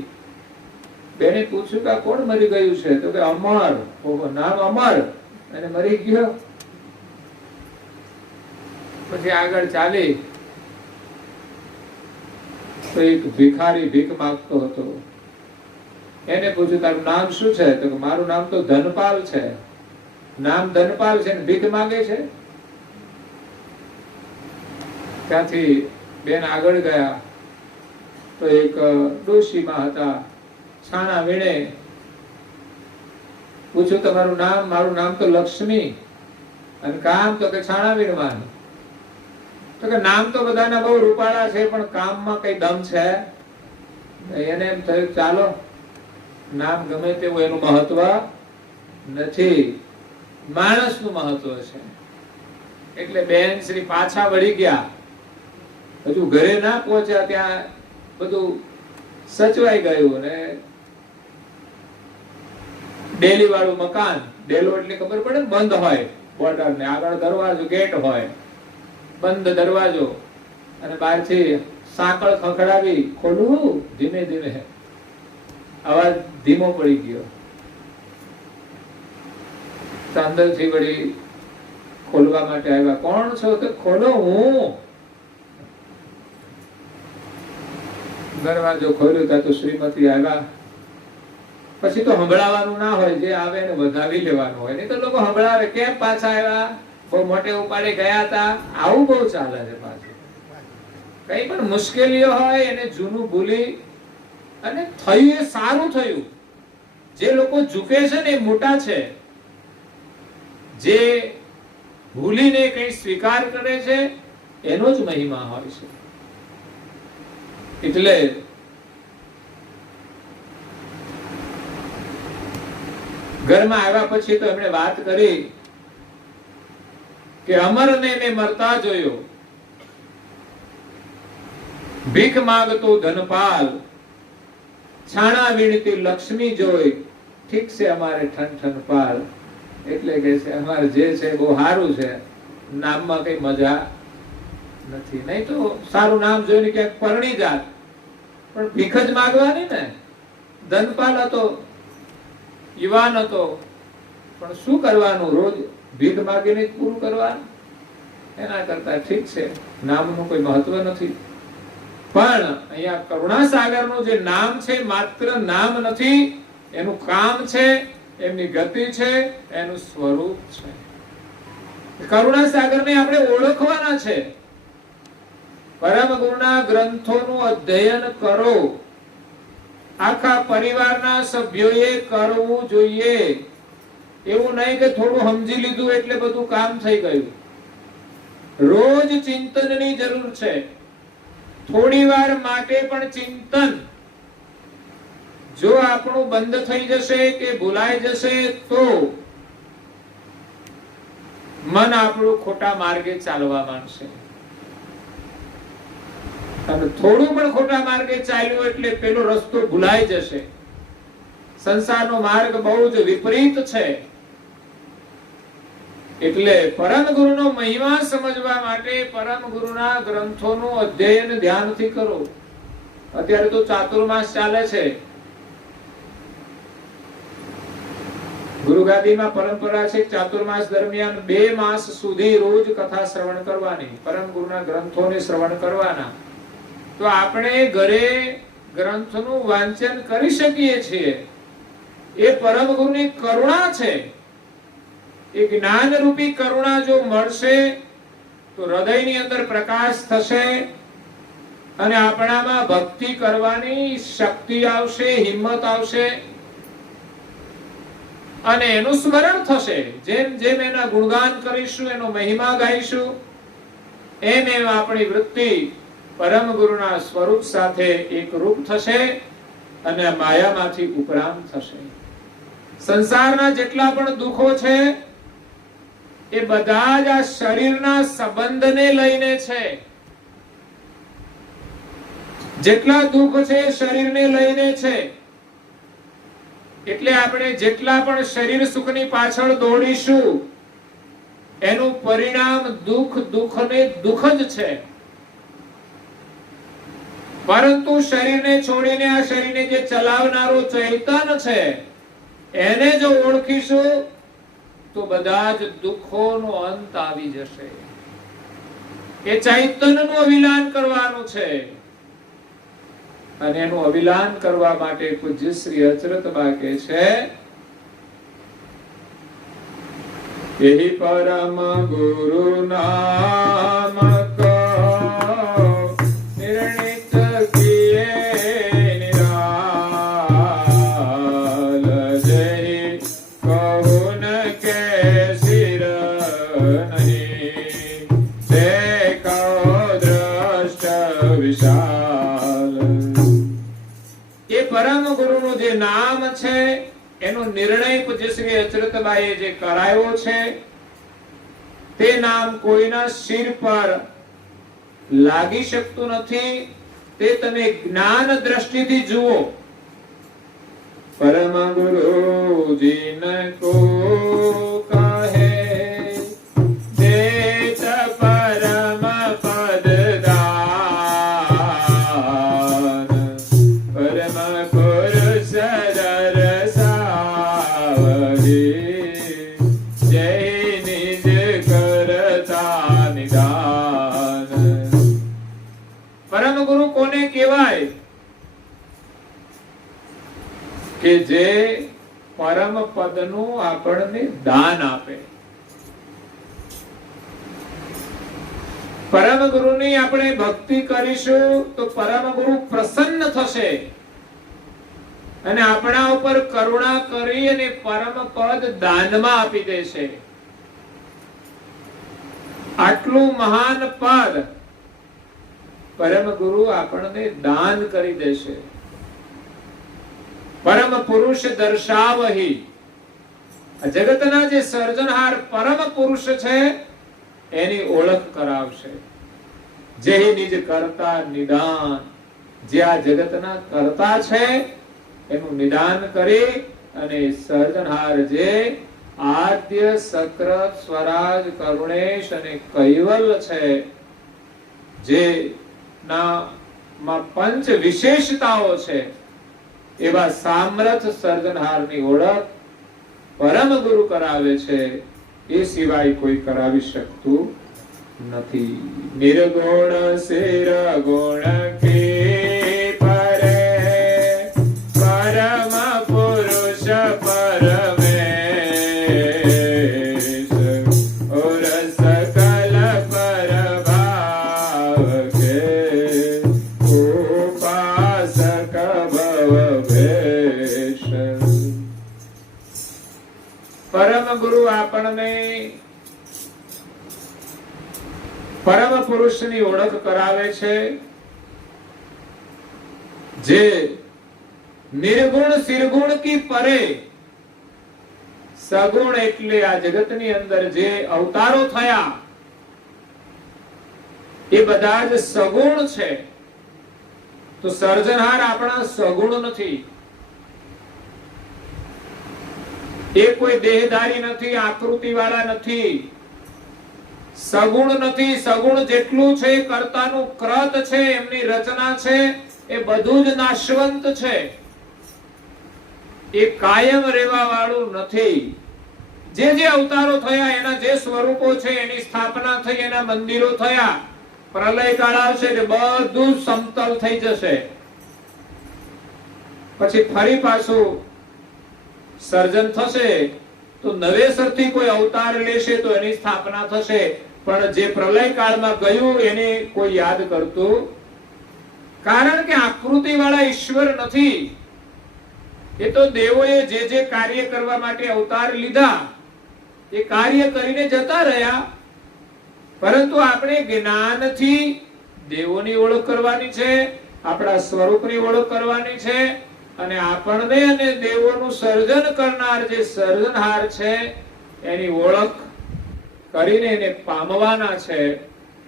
બેને પૂછ્યું કે આ કોણ મરી ગયું છે? તો કે અમર. નામ અમર, અને મરી ગયો. પછી આગળ ચાલી તો એક ભિખારી ભીખ માંગતો હતો. એને પૂછ્યું તારું નામ શું છે? તો કે મારું નામ તો ધનપાલ છે. નામ ધનપાલ છે ને ભીખ માંગે છે? ત્યાંથી બેન આગળ ગયા તો એક ડોશીમાં હતા, છાણા વીણે. પૂછ્યું તમારું નામ? મારું નામ તો લક્ષ્મી. અને કામ? તો કે છાણા વીણવાનું. તો કે નામ તો બધાના બહુ રૂપાળા છે પણ કામમાં કઈ દમ છે. એને એમ થયું ચાલો નામ ગમે તેવું એનું મહત્વ નથી, માણસનું મહત્વ છે. એટલે બેન શ્રી પાછા વળી ગયા. હજુ ઘરે ના પહોંચ્યા ત્યાં બધું સચવાઈ ગયું ને ડેલી વાળું મકાન, ડેલો એટલે ખબર પડે ને, બંધ હોય બોર્ડર ને આગળ દરવાજો ગેટ હોય, બંધ દરવાજો અને બહારથી સાંકળ ખખડાવી ખોલવું, ધીમે ધીમે અવાજ ધીમો પડી ગયો. તો અંદરથી વળી ખોલવા માટે આવ્યા. કોણ છો? તો ખોલો, હું. દરવાજો ખોલ્યો ત્યાં તો શ્રીમતી આવ્યા. પછી તો સંભળાવાનું ના હોય, જે આવે એને વધાવી લેવાનું હોય. નહીં તો લોકો સંભળાવે, કેમ પાછા આવ્યા, બહુ મોટે ઉપાડે ગયા હતા. આવું બહુ ચાલે છે પાછું. કઈ પણ મુશ્કેલીઓ હોય એને જૂનું ભૂલી અને થયું એ સારું થયું. જે લોકો ઝૂકે છે ને એ મોટા છે. જે ભૂલીને કઈ સ્વીકાર કરે છે એનો જ મહિમા હોય છે. એટલે ઘરમાં આવ્યા પછી તો એમણે વાત કરી કે અમરને મેં મરતા જોયો, ભીખ માંગતો ધનપાલ, છાણા વીણતી લક્ષ્મી જોઈ, ઠીક છે અમારે ઠન ઠન પાલ. એટલે કે છે અમારે જે છે બહુ સારું છે, નામમાં કઈ મજા નથી. નહીં તો સારું નામ જોઈને ક્યાંક પરણી જાત, પણ ભીખ જ માંગવાની ને. ધનપાલ હતો, યુવાન હતો, પણ શું કરવાનું, રોજ ભીખ માંગીને જ પૂરું કરવાનું. એના કરતા ઠીક છે નામનું કોઈ મહત્વ નથી. પણ અહીંયા કરુણાસાગરનું જે નામ છે માત્ર નામ નથી, એનું કામ છે, એમની ગતિ છે, એનું સ્વરૂપ છે. કરુણાસાગરને આપણે ઓળખવાના છે. પરમ ગુરુના ગ્રંથોનું અધ્યયન કરો. આખા પરિવારના સભ્યોએ કરવું જોઈએ. એવું નહીં કે થોડું સમજી લીધું એટલે બધું કામ થઈ ગયું. રોજ ચિંતનની જરૂર છે. થોડી વાર માટે પણ ચિંતન જો આપણું બંધ થઈ જશે કે ભૂલાઈ જશે તો મન આપણું ખોટા માર્ગે ચાલવા માંડશે. અને થોડું પણ ખોટા માર્ગે ચાલ્યું એટલે પેલો રસ્તો ભૂલાઈ જશે. સંસારનો માર્ગ બહુ જ વિપરીત છે. એટલે પરમ ગુરુનો મહિમા સમજવા માટે પરમ ગુરુના ગ્રંથોનું અધ્યયન ધ્યાનથી કરો. અત્યારે તો ચાતુર્માસ ચાલે છે. ગુરુગાદીમાં પરંપરા છે ચાતુર્માસ દરમિયાન 2 માસ સુધી રોજ કથા શ્રવણ કરવાની, પરમ ગુરુના ગ્રંથોને શ્રવણ કરવાના. તો આપણે ઘરે ગ્રંથનું વાંચન કરી શકીએ છીએ. એ પરમ ગુરુની કરુણા છે. એ જ્ઞાન રૂપી કરુણા જો મળશે તો હૃદયની અંદર પ્રકાશ થશે અને આપણામાં ભક્તિ કરવાની શક્તિ આવશે, હિંમત આવશે અને એનું સ્મરણ થશે. જેમ જેમ એના ગુણગાન કરીશું, એનો મહિમા ગાઈશું, એમ એમ આપણી વૃત્તિ પરમ ગુરુના સ્વરૂપ સાથે એકરૂપ થશે અને માયામાંથી ઉપરામ થશે. સંસારના જેટલા પણ દુઃખો છે એ બધા જ આ શરીરના સંબંધને લઈને છે. જેટલા દુઃખ છે શરીરને લઈને છે. એટલે આપણે જેટલા પણ શરીર સુખની પાછળ દોડીશું એનું પરિણામ દુઃખ, દુઃખ ને દુઃખ જ છે. પરંતુ શરીરને છોડીને આ શરીરને જે ચલાવનારો ચૈતન્ય છે એને જો ઓળખીશું તો બધા જ દુઃખોનો અંત આવી જશે. એ ચૈતન્યનું અવિલાન કરવાનું છે અને એનું અવિલાન કરવા માટે પૂજ્ય શ્રી અચરતબા કહે છે, એહી પરમ ગુરુ નામ કો નિર્ણિત કિએ નિરાલ, જેહી કહુન કે સિર નહીં તે કહો છે એનો નિર્ણય પૂજ્ય શ્રી અચરતબાઈએ જે કરાયો છે તે નામ કોઈના શિર પર લાગી શકતું નથી. તે તમે જ્ઞાન દ્રષ્ટિથી જુઓ. પરમ ગુરુજી ન કો કહે દેત પરમ પદ દાન પરમ પુરુષ દરસાવરી જય નિજ કરતા નિદાન. પરમ ગુરુ કોને કહેવાય? કે જે પરમ પદનું આપણને દાન આપે. પરમ ગુરુની આપણે ભક્તિ કરીશું તો પરમ ગુરુ પ્રસન્ન થશે અને આપણા ઉપર કરુણા કરી અને પરમ પદ દાનમાં આપી દેશે. આટલું મહાન પદ પરમ ગુરુ આપણને દાન કરી દેશે. પરમ પુરુષ દર્શાવહી. આ જગતના જે સર્જનહાર પરમ પુરુષ છે એની ઓળખ કરાવશે. જે નિજ કરતા નિદાન. જે આ જગતના કરતા છે એનું નિદાન કરી અને સર્જનહાર જે આદ્ય સક્રત સ્વરાજ કરુણેશ અને કૈવલ છે, જે ના પંચ વિશેષતાઓ છે, એવા સામર્થ સર્જનહારની ઓળખ પરમ ગુરુ કરાવે છે. એ સિવાય કોઈ કરાવી શકતું નથી. નિર્ગુણ સિર ગુણ કે પરે પરમ પુરુષ પરમેશ ઓર સકલ પરભાવ કે ઉપાસક ભવ ભેશ. પરમ ગુરુ આપણને પરમ પુરુષની ઓળખ કરાવે છે, જે નિર્ગુણ સિરગુણ કી પરે. સગુણ એટલે આ જગતની અંદર જે અવતારો થયા એ બધા જ સગુણ છે. તો સર્જનહાર આપણા સગુણ નથી. એ કોઈ દેહધારી નથી, આકૃતિ વાળા નથી, સગુણ નથી. સગુણ જેટલું છે કર્તાનું કૃત છે, એમની રચના છે, એ બધું જ નાશવંત છે. એ કાયમ રહેવા વાળું નથી. જે જે અવતારો થયા એના જે સ્વરૂપો છે એની સ્થાપના થઈ, એના મંદિરો થયા. પ્રલય કાળ આવશે એટલે બધું સમતલ થઈ જશે. પછી ફરી પાછું સર્જન થશે તો નવેસરથી કોઈ અવતાર લેશે તો એની સ્થાપના થશે. પણ જે પ્રલય કાળમાં ગયું એને કોઈ યાદ કરતું, કારણ કે આકૃતિ વાળા ઈશ્વર નથી. એ તો દેવોએ જે જે કાર્ય કરવા માટે અવતાર લીધા એ કાર્ય કરીને જતા રહ્યા. પરંતુ આપણે જ્ઞાનથી દેવોની ઓળખ કરવાની છે, આપણા સ્વરૂપની ઓળખ કરવાની છે, અને આપણને અને દેવોનું સર્જન કરનાર જે સર્જનહાર છે એની ઓળખ કરીને એને પામવાના છે.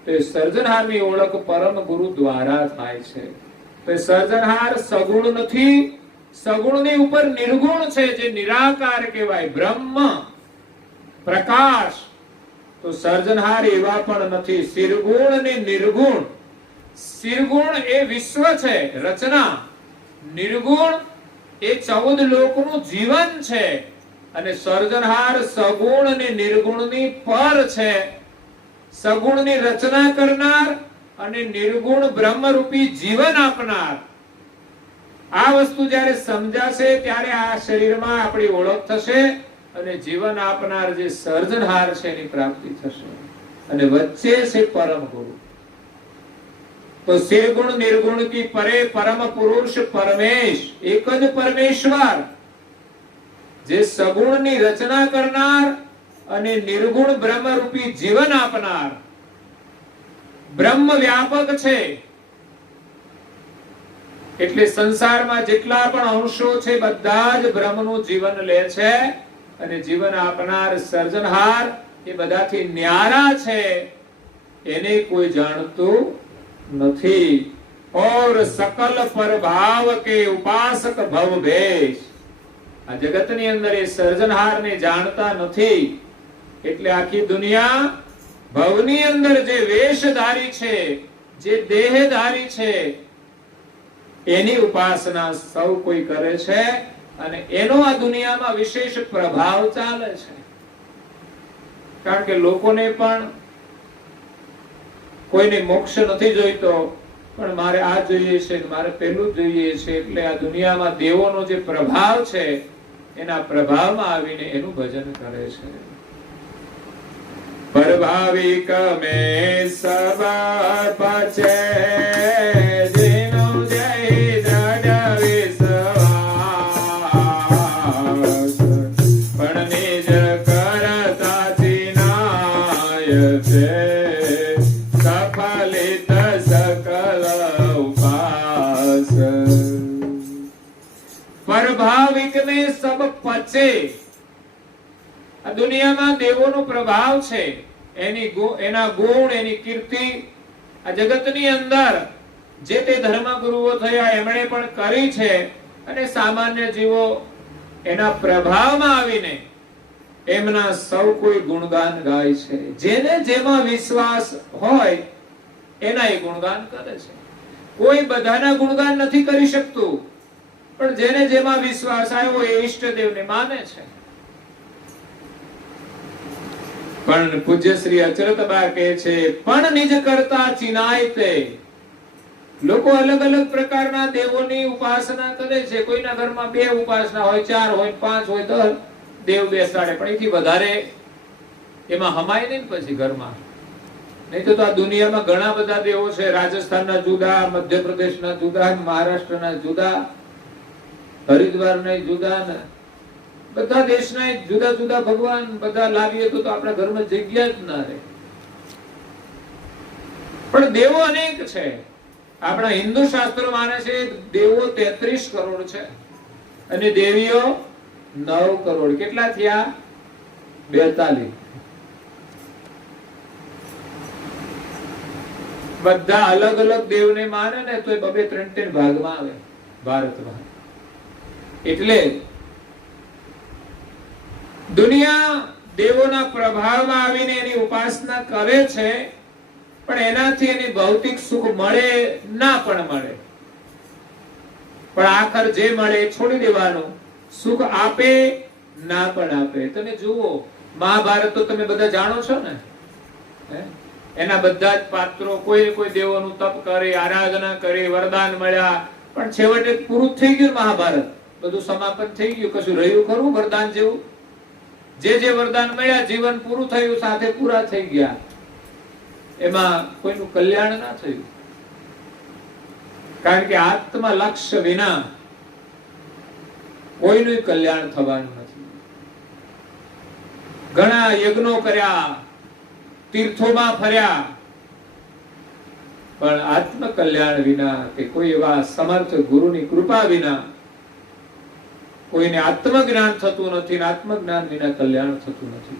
તો સર્જનહારની ઓળખ પરમ ગુરુ દ્વારા થાય છે. તો સર્જનહાર સગુણ નથી, સગુણની ઉપર નિર્ગુણ છે, જે નિરાકાર કહેવાય, બ્રહ્મ પ્રકાશ. તો સર્જનહાર એવા પણ નથી. સિરગુણ અને નિર્ગુણ. સિરગુણ એ વિશ્વ છે, રચના. નિર્ગુણ એ 14 લોકનું જીવન છે. અને સર્જનહાર સગુણ અને નિર્ગુણની પર છે. સગુણની રચના કરનાર અને નિર્ગુણ બ્રહ્મરૂપી જીવન આપનાર. આ વસ્તુ જ્યારે સમજાશે ત્યારે આ શરીરમાં આપણી ઓળખ થશે અને જીવન આપનાર જે સર્જનહાર છે એની પ્રાપ્તિ થશે. અને વચ્ચે છે પરમ ગુરુ. તો સિરગુણ નિર્ગુણ કી પરે પરમ પુરુષ પરમેશ. એક જ પરમેશ્વર જે સગુણની રચના કરનાર અને નિર્ગુણ બ્રહ્મરૂપી જીવન આપનાર, બ્રહ્મ વ્યાપક છે. એટલે સંસારમાં જેટલા પણ અંશો છે બધા જ બ્રહ્મનું જીવન લે છે અને જીવન આપનાર સર્જનહાર એ બધાથી ન્યારા છે, એને કોઈ જાણતું નથી. और सकल प्रभाव के उपासक भव भेष, આ જગતની અંદર એ સર્જનહારને જાણતા નથી, એટલે આખી દુનિયા ભવની અંદર જે વેશધારી છે, જે દેહધારી છે, એની ઉપાસના સૌ કોઈ કરે છે અને એનો આ દુનિયામાં વિશેષ પ્રભાવ ચાલે છે. કારણ કે લોકોને પણ કોઈને મોક્ષ નથી જોઈતો, પણ મારે આ જોઈએ છે, મારે પેલું જોઈએ છે, એટલે આ દુનિયામાં દેવોનો જે પ્રભાવ છે એના પ્રભાવમાં આવીને એનું ભજન કરે છે. પરભાવિક મે સબ પછે જેનો જય દ્રઢ વિશ્વાસ, પણ નિજ કરતા ચિનાય છે સફલિત સકલ ઉપાસ. પરભાવિક ને સબ પચે, આ દુનિયામાં દેવોનો પ્રભાવ છે, એના ગુણ, એની કીર્તિ આ જગતની અંદર જે તે ધર્મગુરુઓ થયા એમણે પણ કરી છે અને સામાન્ય જીવો એના પ્રભાવમાં આવીને એમના સૌ કોઈ ગુણગાન ગાય છે. જેને જેમાં વિશ્વાસ હોય એના એ ગુણગાન કરે છે. કોઈ બધાના ગુણગાન નથી કરી શકતું, પણ જેને જેમાં વિશ્વાસ આવ્યો એ ઈષ્ટદેવને માને છે. પણ પૂજ્ય શ્રી અચરતબા કહે છે, પણ નિજ કરતા ચિનાય તે. લોકો અલગ અલગ પ્રકારના દેવોની ઉપાસના કરે છે. કોઈના ઘરમાં 2 ઉપાસના હોય, 4 હોય, 5 હોય, 10 દેવ બેસાડે, પણ એથી વધારે એમાં હમાય નહીં પછી ઘરમાં. નહીં તો આ દુનિયામાં ઘણા બધા દેવો છે. રાજસ્થાનના જુદા, મધ્યપ્રદેશના જુદા, મહારાષ્ટ્રના જુદા, હરિદ્વારના જુદા, ને બધા દેશના જુદા જુદા ભગવાન બધા લાવીએ તો આપણા ઘરમાં જગ્યા જ ના રહે. પણ દેવો અનેક છે. આપણા હિન્દુ શાસ્ત્રો માને છે દેવો 33 કરોડ છે અને દેવીઓ 9 કરોડ. કેટલા થયા? 42. બધા અલગ અલગ દેવને માને ને તો 2-3 ભાગમાં આવે ભારતમાં. એટલે દુનિયા દેવોના પ્રભાવમાં આવીને એની ઉપાસના કરે છે, પણ એનાથી એની ભૌતિક સુખ મળે ના પણ મળે, પણ આખર જે મળે એ છોડી દેવાનું. સુખ આપે ના પણ આપે. તમે જુઓ મહાભારત તો તમે બધા જાણો છો ને, એના બધા જ પાત્રો કોઈ કોઈ દેવોનું તપ કરે, આરાધના કરે, વરદાન મળ્યા, પણ છેવટે પૂરું થઈ ગયું મહાભારત. બધું સમાપન થઈ ગયું, કશું રહ્યું ખરું વરદાન જેવું? જે જે વરદાન મળ્યા જીવન પૂરું થયું, સાથે પૂરા થઈ ગયા, એમાં કોઈનું કલ્યાણ ના થયું. કારણ કે આત્મા લક્ષ્ય વિના કોઈનું કલ્યાણ થવાનું નથી. ઘણા યજ્ઞો કર્યા, તીર્થોમાં ફર્યા, પણ આત્મ કલ્યાણ વિના કે કોઈ એવા સમર્થ ગુરુની કૃપા વિના કોઈને આત્મજ્ઞાન થતું નથી. આત્મજ્ઞાન વિના કલ્યાણ થતું નથી.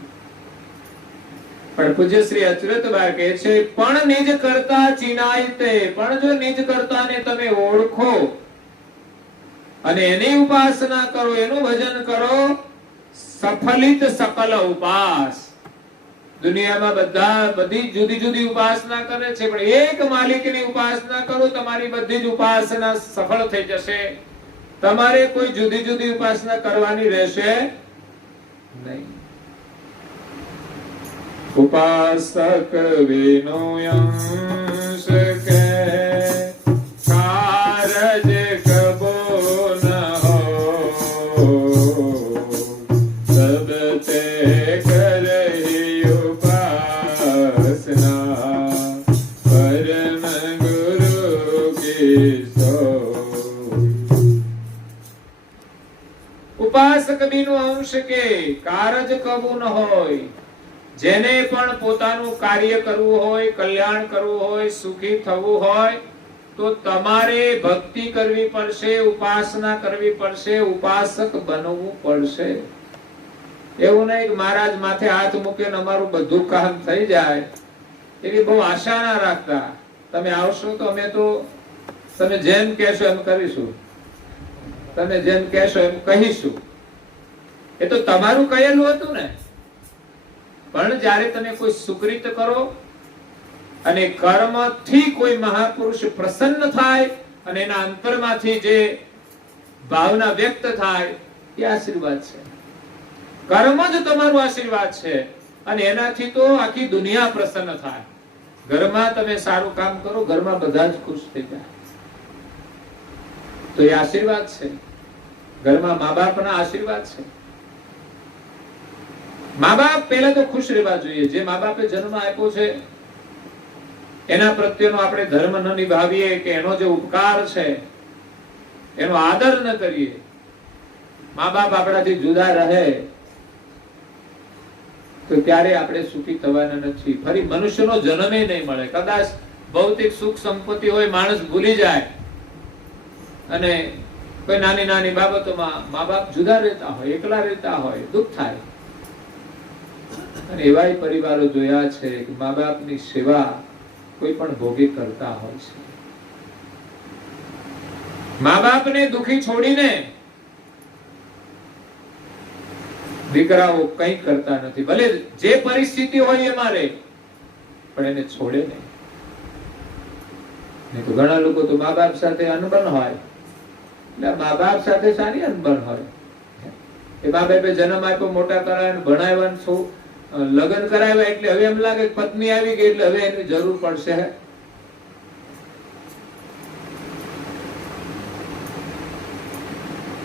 પણ પૂજ્ય શ્રી અચરતબા કહે છે, પણ નિજ કરતા ચિનાય તે. પણ જો નિજ કરતાને તમે ઓળખો અને એની ઉપાસના કરો, એનું ભજન કરો, સફલિત સકલ ઉપાસ. દુનિયામાં બધા બધી જુદી જુદી ઉપાસના કરે છે, પણ એક માલિકની ઉપાસના કરો, તમારી બધી જ ઉપાસના સફળ થઈ જશે. તમારે કોઈ જુદી જુદી ઉપાસના કરવાની રહેશે નહીં. ઉપાસક વિનોયંશ કે કારજ કબો ન હો, સબ તે કરહી ઉપાસના, પરમ ગુરુ કી સો. ઉપાસક બીનો અંશ કે કારજ કબુ ન હોય. જેને પણ પોતાનું કાર્ય કરવું હોય, કલ્યાણ કરવું હોય, સુખી થવું હોય, તો તમારે ભક્તિ કરવી પડશે, ઉપાસના કરવી પડશે, ઉપાસક બનવું પડશે. એવું નહીં કે મહારાજ માથે હાથ મૂકે ને અમારું બધું કામ થઈ જાય એવી બહુ આશા ના રાખતા. તમે આવશો તો અમે તો તમે જેમ કહેશો એમ કરીશું, તમે જેમ કહેશો એમ કહીશું. એ તો તમારું કહેલું હતું ને. પણ જ્યારે તમે કોઈ સુકૃત કરો અને કર્મથી કોઈ મહાપુરુષ પ્રસન્ન થાય અને એના અંતરમાંથી જે ભાવના વ્યક્ત થાય એ આશીર્વાદ છે. કર્મ જ તમારું આશીર્વાદ છે અને એનાથી તો આખી દુનિયા પ્રસન્ન થાય. ઘરમાં તમે સારું કામ કરો, ઘરમાં બધા જ ખુશ થઈ જાય તો એ આશીર્વાદ છે. ઘરમાં મા બાપના આશીર્વાદ છે. મા બાપ પહેલા તો ખુશ રહેવા જોઈએ. જે મા બાપે જન્મ આપ્યો છે એના પ્રત્યેનો આપણે ધર્મ ન નિભાવીએ કે એનો જે ઉપકાર છે એનો આદર ન કરીએ, મા બાપ આપણાથી જુદા રહે તો ત્યારે આપણે સુખી થવાના નથી. ફરી મનુષ્યનો જન્મ નહીં મળે. કદાચ ભૌતિક સુખ સંપત્તિ હોય, માણસ ભૂલી જાય અને કોઈ નાની નાની બાબતોમાં મા બાપ જુદા રહેતા હોય, એકલા રહેતા હોય, દુઃખ થાય. અને એવા પરિવારો જોયા છે કે મા બાપની સેવા કોઈ પણ ભોગે કરતા હોય છે. મા બાપને દુખી છોડીને દીકરાઓ કંઈ કરતા નથી. ભલે જે પરિસ્થિતિ હોય એમાં રહે પણ એને છોડે નહીં. તો ઘણા લોકો તો મા બાપ સાથે અનબન હોય એટલે મા બાપ સાથે સારી અનબન હોય. એ મા બાપે જન્મ આપ્યો, મોટા કરાવ્યા, ભણાવ્યા, લગ્ન કરાવ્યા એટલે હવે એમ લાગે પત્ની આવી ગઈ એટલે હવે એની જરૂર પડશે.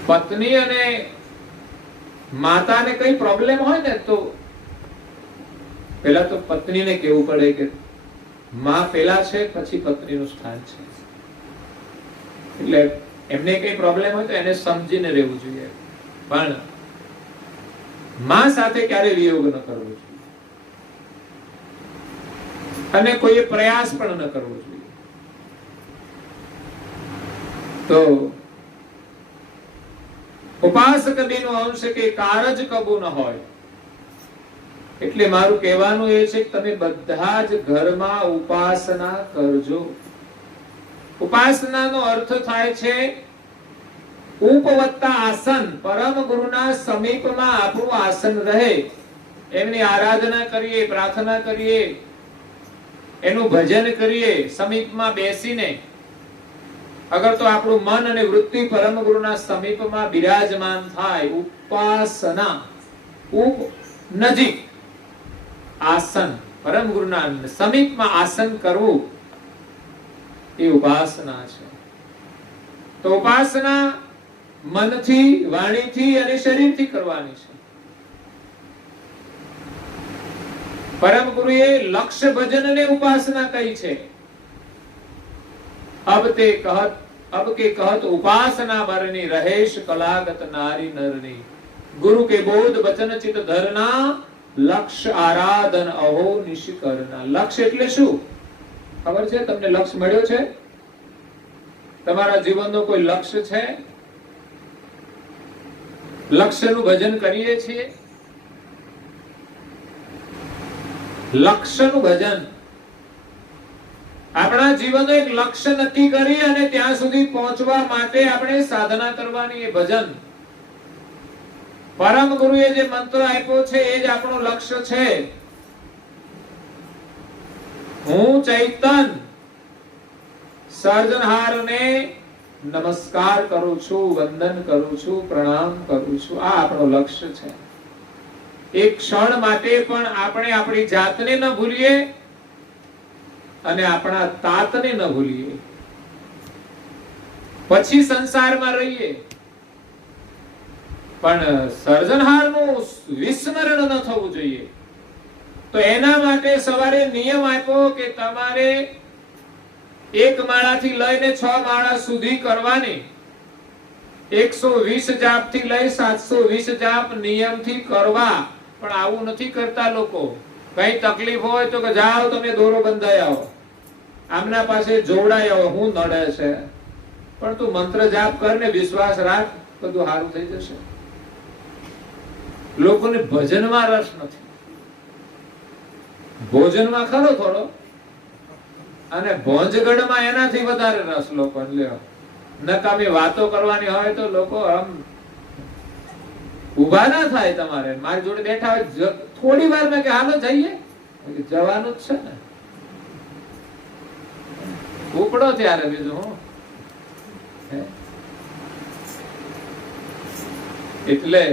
પત્ની અને માતાને કઈ પ્રોબ્લેમ હોય ને તો પેલા તો પત્નીને કહેવું પડે કે માં પેલા છે, પછી પત્નીનું સ્થાન છે. એટલે એમને કઈ પ્રોબ્લેમ હોય તો એને સમજીને રહેવું જોઈએ. પણ માં સાથે ક્યારે વિયોગ ન કરવો જોઈએ અને કોઈ પ્રયાસ પણ ન કરવો જોઈએ. તો ઉપાસક બેનો અંશ કે કારજ કબૂ ન હોય. એટલે મારું કહેવાનું એ છે કે તમે બધા જ ઘરમાં ઉપાસના કરજો. ઉપાસનાનો અર્થ થાય છે ઉપવત્તા આસન. પરમ ગુરુના સમીપમાં આપણું આસન રહે, એમની આરાધના કરીએ, પ્રાર્થના કરીએ, એનું ભજન કરીએ, સમીપમાં બેસીને. અગર તો આપણું મન અને વૃત્તિ પરમ ગુરુના સમીપમાં બિરાજમાન થાય, ઉપાસના. ઉપ નજીક, આસન, પરમ ગુરુના સમીપમાં આસન કરવું એ ઉપાસના છે. તો ઉપાસના મનથી, વાણીથી અને શરીરથી કરવાની છે. પરમ ગુરુએ લક્ષ્ય ભજનને ઉપાસના કહી છે. અબ કે કહત ઉપાસના બરની રહેશ કલાગત નારી નરની. ગુરુ કે બોધ વચન ચિત ધરના લક્ષ્ય આરાધન અહો નિશ કરના. લક્ષ્ય એટલે શું ખબર છે તમને? લક્ષ્ય મળ્યો છે? તમારા જીવનનો કોઈ લક્ષ્ય છે? લક્ષ્યનું ભજન કરીએ છીએ? લક્ષ્યનું ભજન, આપણા જીવનનો એક લક્ષ્ય નક્કી કરી અને ત્યાં સુધી પહોંચવા માટે આપણે સાધના કરવાની. એ ભજન પરમ ગુરુએ જે મંત્ર આપ્યો છે એ જ આપણું લક્ષ્ય છે. હું ચૈતન સર્જનહારને નમસ્કાર કરું છું, વંદન કરું છું, પ્રણામ કરું છું. આ આપણું લક્ષ્ય છે. એક ક્ષણ માટે પણ આપણે આપણી જાતને ન ભૂલીએ અને આપણા તાતને ન ભૂલીએ. પછી સંસારમાં રહીએ પણ સર્જનહારનું વિસ્મરણ ન થવું જોઈએ. તો એના માટે સવારે નિયમ આપ્યો કે તમારે એક માળાથી લઈને 6 માળા સુધી કરવાની. 120 જાપ થી લઈ 720 જાપ નિયમથી કરવા. પણ આવું નથી કરતા લોકો. કઈ તકલીફ હોય તો કે જાઓ તમે દોરો બંધાઈ આવો. આમના પાસે જોવડાય હું નડે છે, પણ તું મંત્ર જાપ કર ને વિશ્વાસ રાખ, બધું સારું થઈ જશે. લોકોને ભજનમાં રસ નથી, ભોજનમાં ખરો થોડો, અને ભોંજગઢમાં એનાથી વધારે રસ લોકોને. લ્યો, નકામી વાતો કરવાની હોય તો લોકો આમ ઉભા ના થાય. તમારે મારી જોડે બેઠા હોય થોડી વાર મેં કે હાલો જઈએ, જવાનું જ છે ને, ઉપડો ત્યારે બીજું હું. એટલે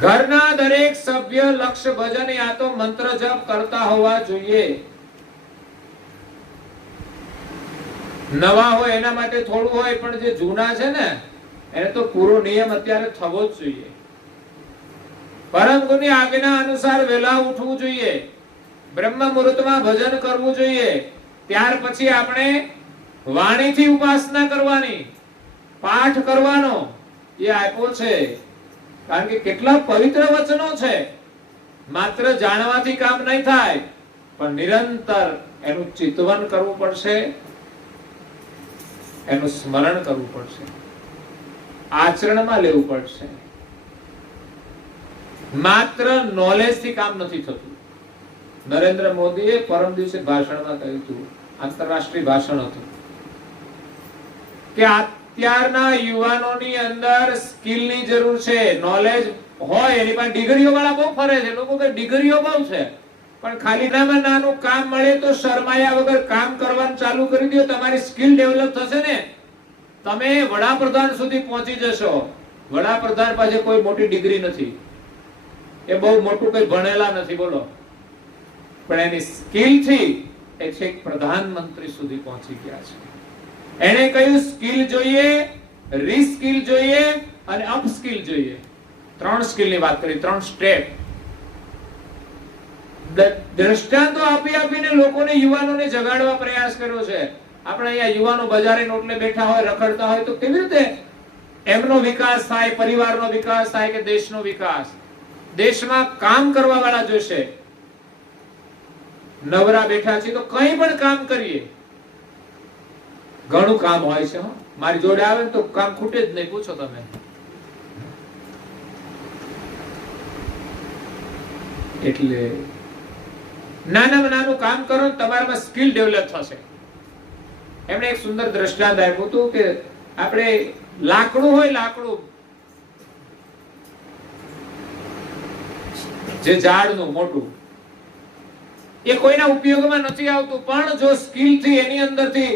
ઘરના દરેક સભ્ય લક્ષ્ય ભજન યા તો મંત્ર જપ કરતા હોવા જોઈએ. નવા હોય એના માટે થોડું હોય, પણ જે જૂના છે ને એને તો પૂરો નિયમ અત્યારે થવો જ જોઈએ. પરમ ગુરુની આજ્ઞા અનુસાર વહેલા ઉઠવું જોઈએ, બ્રહ્મ મુહૂર્તમાં ભજન કરવું જોઈએ. ત્યાર પછી આપણે વાણીથી ઉપાસના કરવાની, પાઠ કરવાનો એ આપ્યો છે. કારણ કે કેટલા પવિત્ર વચનો છે. માત્ર જાણવાથી કામ નહીં થાય, પણ નિરંતર એનું ચિંતન કરવું પડશે, એનું સ્મરણ કરવું પડશે, આચરણમાં લેવું પડશે. માત્ર નોલેજ થી કામ નથી થતું. નરેન્દ્ર મોદીએ પરમ દિવસે ભાષણમાં કહ્યું હતું, આંતરરાષ્ટ્રીય ભાષણ હતું, કે અત્યારના યુવાનોની અંદર સ્કિલની જરૂર છે. નોલેજ હોય એની પાસે ડિગ્રીઓ વાળા બહુ ફરે છે. લોકો કે ડિગ્રીઓ બહુ છે, પણ ખાલી નામાં નાનું કામ મળે તો શરમાયા વગર કામ કરવાનું ચાલુ કરી દો. તમારી સ્કિલ ડેવલપ થશે ને, તમે વડાપ્રધાન સુધી પહોંચી જશો. વડાપ્રધાન પાસે કોઈ મોટી ડિગ્રી નથી, એ બહુ મોટું કઈ ભણેલા નથી, બોલો, પણ એની સ્કિલ થી એ છેક પ્રધાનમંત્રી સુધી પહોંચી ગયા છે. એને કહ્યું સ્કિલ જોઈએ, રીસ્કિલ જોઈએ અને અપસ્કિલ જોઈએ. 3 સ્કિલ ની વાત કરી, 3 સ્ટેપ. દ્રષ્ટાંતો આપી આપીને લોકોને, યુવાનોને જગાડવા પ્રયાસ કર્યો છે. આપણે અહીંયા યુવાનો બજારે નોટલે બેઠા હોય, રખડતા હોય, તો કેવી રીતે એમનો વિકાસ થાય, પરિવારનો વિકાસ થાય કે દેશનો વિકાસ? દેશમાં કામ કરવા વાળા જોશે. નવરા બેઠા છે તો કંઈ પણ કામ કરીએ, ઘણું કામ હોય છે. મારી જોડે આવે તો કામ ખૂટે જ નહીં, પૂછો તમે. એટલે નાનામાં નાનું કામ કરો, તમારામાં સ્કિલ ડેવલપ થશે. એમણે એક સુંદર દ્રષ્ટાંત આપ્યું હતું કે આપણે લાકડું હોય, લાકડું જે ઝાડનું મોટું, એ કોઈના ઉપયોગમાં નથી આવતું, પણ જો સ્કિલ થી એની અંદરથી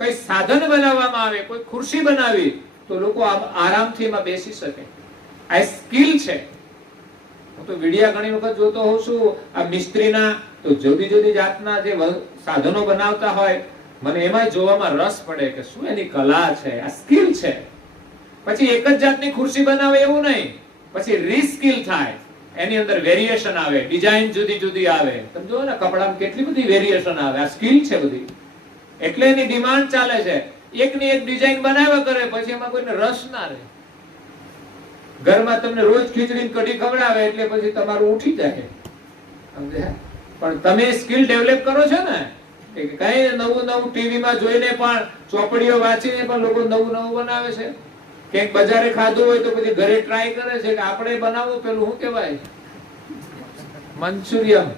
કઈ સાધન બનાવવામાં આવે, કોઈ ખુરશી બનાવી, તો લોકો આરામથી એમાં બેસી શકે. આ સ્કિલ છે. હું તો વિડિયા ઘણી વખત જોતો હોઉં છું, આ મિસ્ત્રીના તો જુદી જુદી જાતના જે સાધનો બનાવતા હોય, મને એમાં જોવામાં રસ પડે કે શું એની કલા છે, આ સ્કિલ છે. પછી એક જ જાતની ખુરશી બનાવે એવું નહીં, પછી રીસ્કિલ થાય, એની અંદર વેરિએશન આવે, ડિઝાઇન જુદી જુદી આવે. તમે જુઓ ને કપડામાં કેટલી બધી વેરિએશન આવે. આ સ્કિલ છે બધી, એટલે એની ડિમાન્ડ ચાલે છે. એકની એક ડિઝાઇન બનાવ્યા કરે, પછી એમાં કોઈને રસ ના રહે. ઘરમાં તમને રોજ ખીચડી કઢી ખવડાવે એટલે પછી તમારું ઉઠી જાય. પણ તમે સ્કિલ ડેવલપ કરો છો ને, કે કઈ નવું નવું ટીવીમાં જોઈને પણ, ચોપડીઓ વાંચીને પણ લોકો નવું નવું બનાવે છે. ક્યાંક બજારે ખાધું હોય તો પછી ઘરે ટ્રાય કરે છે કે આપણે બનાવવું, પેલું શું કહેવાય, મંચુરિયમ.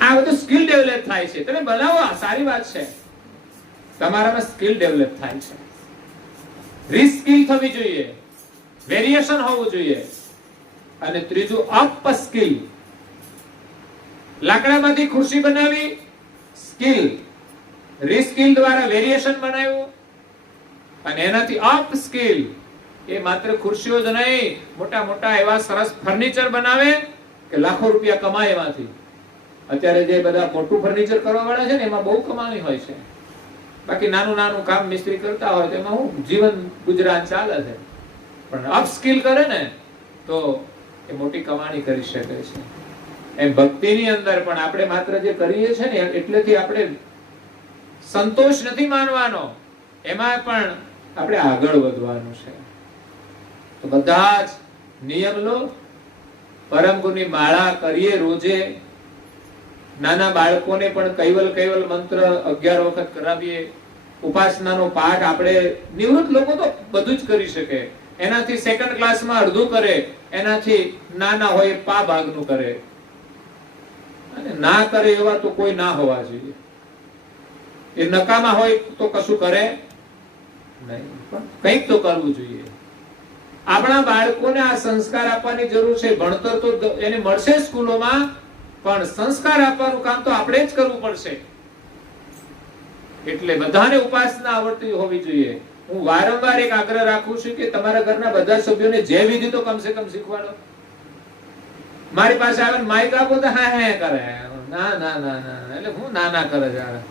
આ બધું સ્કિલ ડેવલપ થાય છે. તમે બનાવો, સારી વાત છે, તમારામાં સ્કિલ ડેવલપ થાય છે. રીસ્કિલ થવી જોઈએ, વેરિએશન હોવું જોઈએ. અને ત્રીજું અપ સ્કિલ. લાકડામાંથી ખુરશી બનાવી, સ્કિલ. રીસ્કિલ દ્વારા વેરિએશન બનાવ્યું, અને એનાથી અપ સ્કિલ. એ માત્ર ખુરશીઓ જ નહીં, મોટા મોટા એવા સરસ ફર્નિચર બનાવે કે લાખો રૂપિયા કમાય એમાંથી. અત્યારે જે બધા મોટું ફર્નિચર કરવા વાળા છે ને, એમાં બહુ કમાણી હોય છે. બાકી નાનું નાનું કામ મિસ્ત્રી કરતા હોય તો એમાં હું જીવન ગુજરાન ચાલે છે. પણ અપ સ્કિલ કરે ને તો એ મોટી કમાણી કરી શકે છે. એમ ભક્તિની અંદર પણ આપણે માત્ર જે કરીએ છીએ ને એટલેથી આપણે સંતોષ નથી માનવાનો, એમાં પણ આપણે આગળ વધવાનું છે. તો બધા જ નિયમ લો, પરમ ગુરુની માળા કરીએ રોજે. નાના બાળકોને પણ કૈવલ મંત્ર 11 વખત કરાવીએ. ઉપાસનાનો પાઠ આપણે નિવૃત્ત લોકો તો બધું જ કરી શકે. એનાથી સેકન્ડ ક્લાસમાં અડધું કરે, એનાથી નાના હોય પા ભાગનું કરે. અને ના કરે એવા તો કોઈ ના હોવા જોઈએ. એ નકામા હોય તો કશું કરે નહીં, પણ કંઈક તો કરવું જોઈએ. આપણા બાળકોને આ સંસ્કાર આપવાની જરૂર છે. ભણતર તો એને મળશે સ્કૂલોમાં, પણ સંસ્કાર આપવાનું કામ તો આપણે જ કરવું પડશે. એટલે બધાને ઉપાસના આવડતી હોવી જોઈએ. હું વારંવાર એક આગ્રહ રાખું છું કે તમારા ઘરના બધા સભ્યોને જે વિધિ તો કમસે કમ શીખવાડો. મારી પાસે આવે માઇક આપો તો હા હે કરે, ના ના ના ના, એટલે હું ના ના કરે જરા.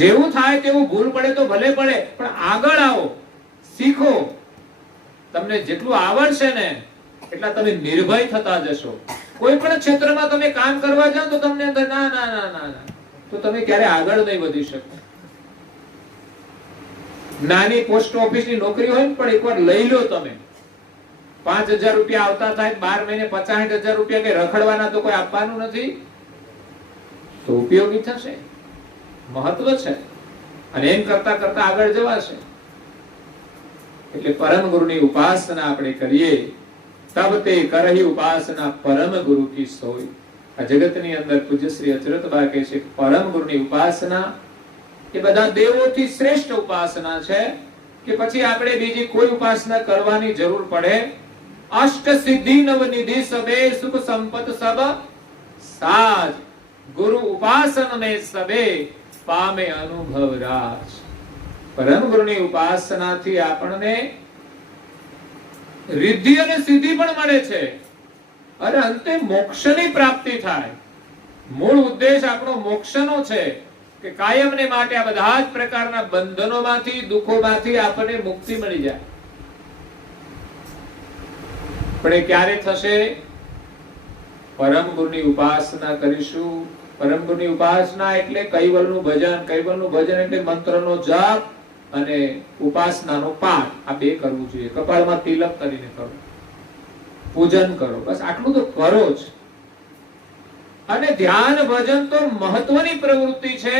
જેવું થાય તેવું ભૂલ પડે તો ભલે પડે, પણ આગળ આવો, શીખો. તમને જેટલું આવડશે ને એટલા તમે નિર્ભય થતા જશો. કોઈ પણ ક્ષેત્રમાં તમે કામ કરવા જાઓ તો તમને ના ના ના ના ના, તો તમે ક્યારે આગળ નહીં વધી શકો. નાની પોસ્ટ ઓફિસની નોકરી હોય ને પણ એકવાર લઈ લો તમે. 5,000 રૂપિયા આવતા થાય, 12 મહિને 65,000 રૂપિયા કે રખડવાના તો કોઈ આપવાનું નથી, તો ઉપયોગી થશે. મહત્વ છે. અને એમ કરતા કરતા આગળ જવાશે. એટલે પરમ ગુરુની ઉપાસના આપણે કરીએ. તબ તે કરહી ઉપાસના પરમ ગુરુ કી સોઈ. આ જગતની અંદર પૂજ્ય શ્રી અચરતબા કહે છે પરમ ગુરુની ઉપાસના એ બધા દેવોથી શ્રેષ્ઠ ઉપાસના છે, કે પછી આપણે બીજી કોઈ ઉપાસના કરવાની જરૂર પડે. અષ્ટ સિદ્ધિ નવ નિધિ સબે સુખ સંપત સબ સાજ, ગુરુ ઉપાસન में સબે પામે અનુભવ રાજ. પરમ ગુરુની ઉપાસનાથી આપણને રિદ્ધિ અને સિદ્ધિ પણ મળે છે, અને અંતે મોક્ષની પ્રાપ્તિ થાય. મૂળ ઉદ્દેશ આપણો મોક્ષનો છે કે કાયમને માટે આ બધા જ પ્રકારના બંધનોમાંથી, દુઃખોમાંથી આપણને મુક્તિ મળી જાય. પણ એ ક્યારે થશે? પરમ ગુરુની ઉપાસના કરીશું. પરમ ગુરુની ઉપાસના એટલે કૈવલનું ભજન. કૈવલનું ભજન એટલે મંત્રનો જાપ અને ઉપાસનાનો પાઠ. આ બે કરવું જોઈએ. કપાળમાં તિલક કરીને કરો, પૂજન કરો, બસ આટલું તો કરો જ. અને ધ્યાન ભજન તો મહત્વની પ્રવૃત્તિ છે.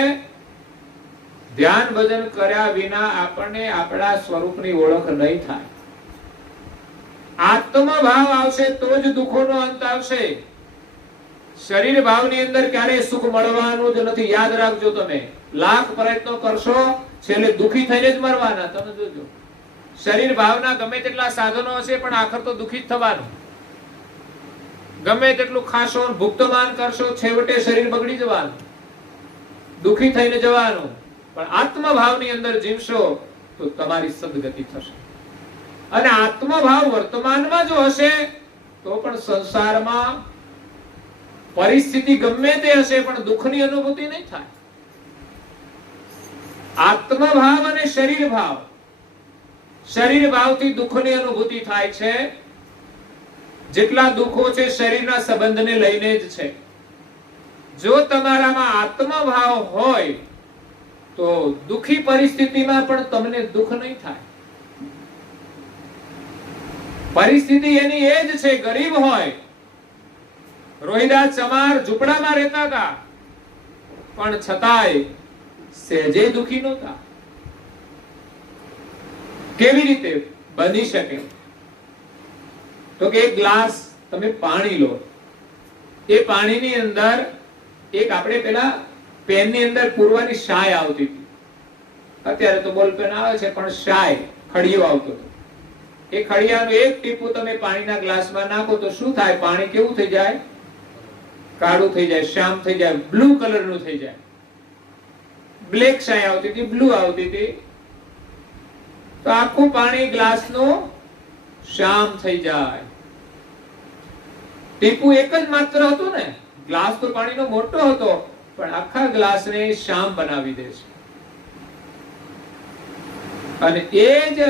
ધ્યાન ભજન કર્યા વિના આપણને આપણા સ્વરૂપની ઓળખ નહીં થાય. આત્મભાવ આવશે તો જ દુઃખોનો અંત આવશે. શરીર ભાવની અંદર ક્યારે સુખ મળવાનું જ નથી. યાદ રાખજો. તમે લાખ પ્રયત્નો કરશો, છેલ્લે દુઃખી થઈને જ મરવાના. તમે જોજો, શરીર ભાવના ગમે તેટલા સાધનો હશે પણ આખર તો દુઃખી જ થવાનું. ગમે તેટલું ખાશો, ભુક્તમાન કરશો, છેવટે શરીર બગડી જવાનું, દુઃખી થઈને જવાનું. પણ આત્મભાવની અંદર જીવશો તો તમારી સદગતિ થશે. અને આત્મભાવ વર્તમાનમાં જો હશે તો પણ સંસારમાં પરિસ્થિતિ ગમે તે હશે પણ દુઃખની અનુભૂતિ નહીં થાય. આત્મભાવ અને શરીર ભાવ. શરીર ભાવથી દુઃખની અનુભૂતિ થાય છે. જેટલા દુઃખો છે શરીરના સંબંધને લઈને જ છે. જો તમારામાં આત્મભાવ હોય તો દુઃખી પરિસ્થિતિમાં પણ તમને દુઃખ નહીં થાય. પરિસ્થિતિ એની એ જ છે. ગરીબ હોય, રોહિદાસ ચમાર ઝૂંપડામાં રહેતા હતા, પણ છતાંય સહેજે દુઃખી નહોતા. કેવી રીતે બની શકે? તો કે એક ગ્લાસ તમે પાણી લો, એ પાણીની અંદર એક આપણે પેલા પેનની અંદર પૂરવાની શાય આવતી હતી. અત્યારે તો બોલ પેન આવે છે, પણ શાય, ખડિયો આવતો હતો. એ ખડિયાનું એક ટીપું તમે પાણીના ગ્લાસમાં નાખો તો શું થાય? પાણી કેવું થઈ જાય? કાળું થઈ જાય, શ્યામ થઈ જાય, બ્લુ કલરનું થઈ જાય. બ્લેક શાય આવતી હતી, બ્લુ આવતી હતી, તો આખું પાણી ગ્લાસનું શ્યામ થઈ જાય. ટીપું એક જ માત્ર હતું ને, ગ્લાસ તો પાણીનો મોટો હતો, પણ આખા ગ્લાસને શ્યામ બનાવી દે છે. અને એ જ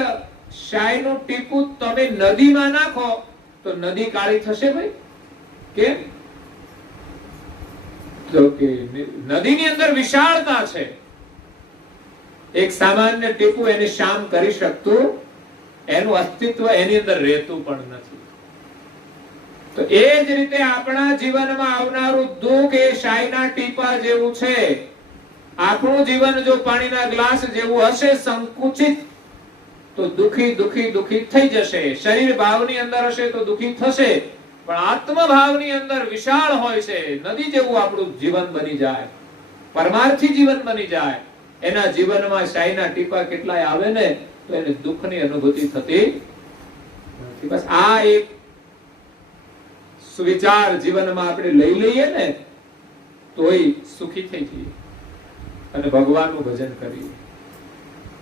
શાયનું ટીપું તમે નદીમાં નાખો તો નદી કાળી થશે ભાઈ? કેમ? તો કે નદીની અંદર વિશાળતા છે. એક સામાન્ય ટીપું એને શ્યામ કરી શકતું, એનું અસ્તિત્વ એની અંદર રહેતું પણ નથી. તો એ જ રીતે આપણા જીવનમાં આવનારું દુઃખ એ શાયના ટીપા જેવું છે. આપણું જીવન જો પાણીના ગ્લાસ જેવું હશે સંકુચિત, તો દુખી દુખી દુખી થઈ જશે. શરીર ભાવની અંદર હશે તો દુખી થશે, પણ આત્મભાવની અંદર વિશાળ હોય છે. નદી જેવું આપણું જીવન બની જાય, પરમાર્થી જીવન બની જાય. એના જીવનમાં શાયના ટીપા કેટલાય આવે ને તો એને દુઃખની અનુભૂતિ થતી નથી. બસ આ એક સુવિચાર જીવનમાં આપણે લઈ લઈએ ને તોય સુખી થઈ જઈએ. અને ભગવાનનું ભજન કરીએ,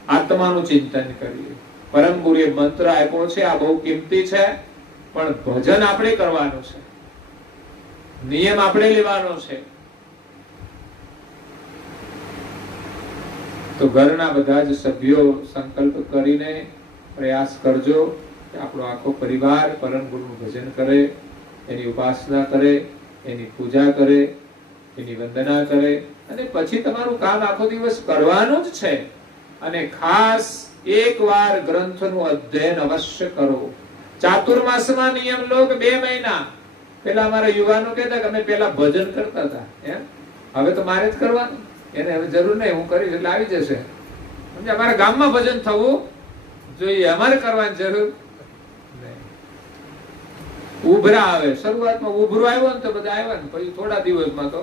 આત્માનું ચિંતન કરીએ. પરમ ગુરુએ મંત્ર આપ્યો છે, આ બહુ કિંમતી છે, પણ ભજન આપણે કરવાનું છે, નિયમ આપણે લેવાનો છે. તો ઘરના બધા જ સભ્યો સંકલ્પ કરીને પ્રયાસ કરજો કે આપણો આખો પરિવાર પરમ ગુરુનું ભજન કરે, એની ઉપાસના કરે, એની પૂજા કરે, એની વંદના કરે, અને પછી તમારું કામ આખો દિવસ કરવાનું જ છે. અને ખાસ એકવાર ગ્રંથનું અધ્યયન અવશ્ય કરો. ચાતુર્માસમાં નિયમ લો કે 2 મહિના. પેલા અમારા યુવાનો કહેતા કે અમે પેલા ભજન કરતા હતા, એમ હવે તો મારે જ કરવાનું, એને હવે જરૂર નહીં, હું કરીશ એટલે આવી જશે. અમારા ગામમાં ભજન થવું જોઈએ, અમારે કરવાની જરૂર નહીં. ઉભરા આવે, શરૂઆતમાં ઉભરો આવ્યો ને તો બધા આવ્યા ને પછી થોડા દિવસમાં તો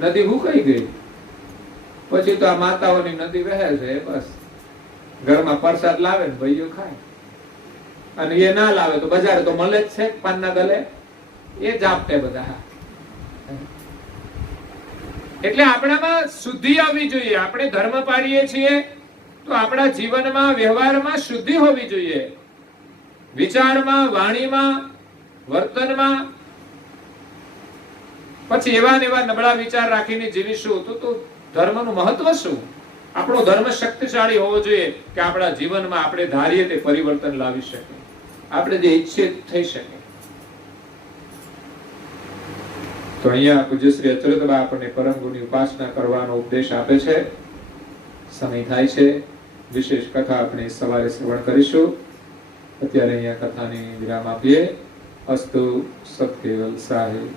નદી હુકાઈ ગઈ. પછી તો આ માતાઓની નદી વહે છે. બસ ઘરમાં પ્રસાદ લાવે ને ભાઈઓ ખાય, અને એ ના લાવે તો બજાર તો મળે જ છે, પાનના ગલે એ જ આપે બધા. એટલે આપણામાં શુદ્ધિ આવવી જોઈએ. આપણે ધર્મ પાડીએ છીએ તો આપણા જીવનમાં વ્યવહારમાં શુદ્ધિ હોવી જોઈએ, વિચારમાં, વાણીમાં, વર્તનમાં. પછી એવા ને એવા નબળા વિચાર રાખીને જીવીશું તો ધર્મનું મહત્વ શું? આપણો ધર્મ શક્તિશાળી હોવો જોઈએ કે આપણા જીવનમાં આપણે ધારીએ તે પરિવર્તન લાવી શકે, આપણે જે ઈચ્છીએ થઈ શકે. તો અહીંયા પૂજ્ય શ્રી અચરતબા આપણને પરમ ગુરુની ઉપાસના કરવાનો ઉપદેશ આપે છે. સમય થાય છે, વિશેષ કથા આપણે સવારે શ્રવણ કરીશું. અત્યારે અહીંયા કથાને વિરામ આપીએ. અસ્તુ સત્કેવલ સાહેબ.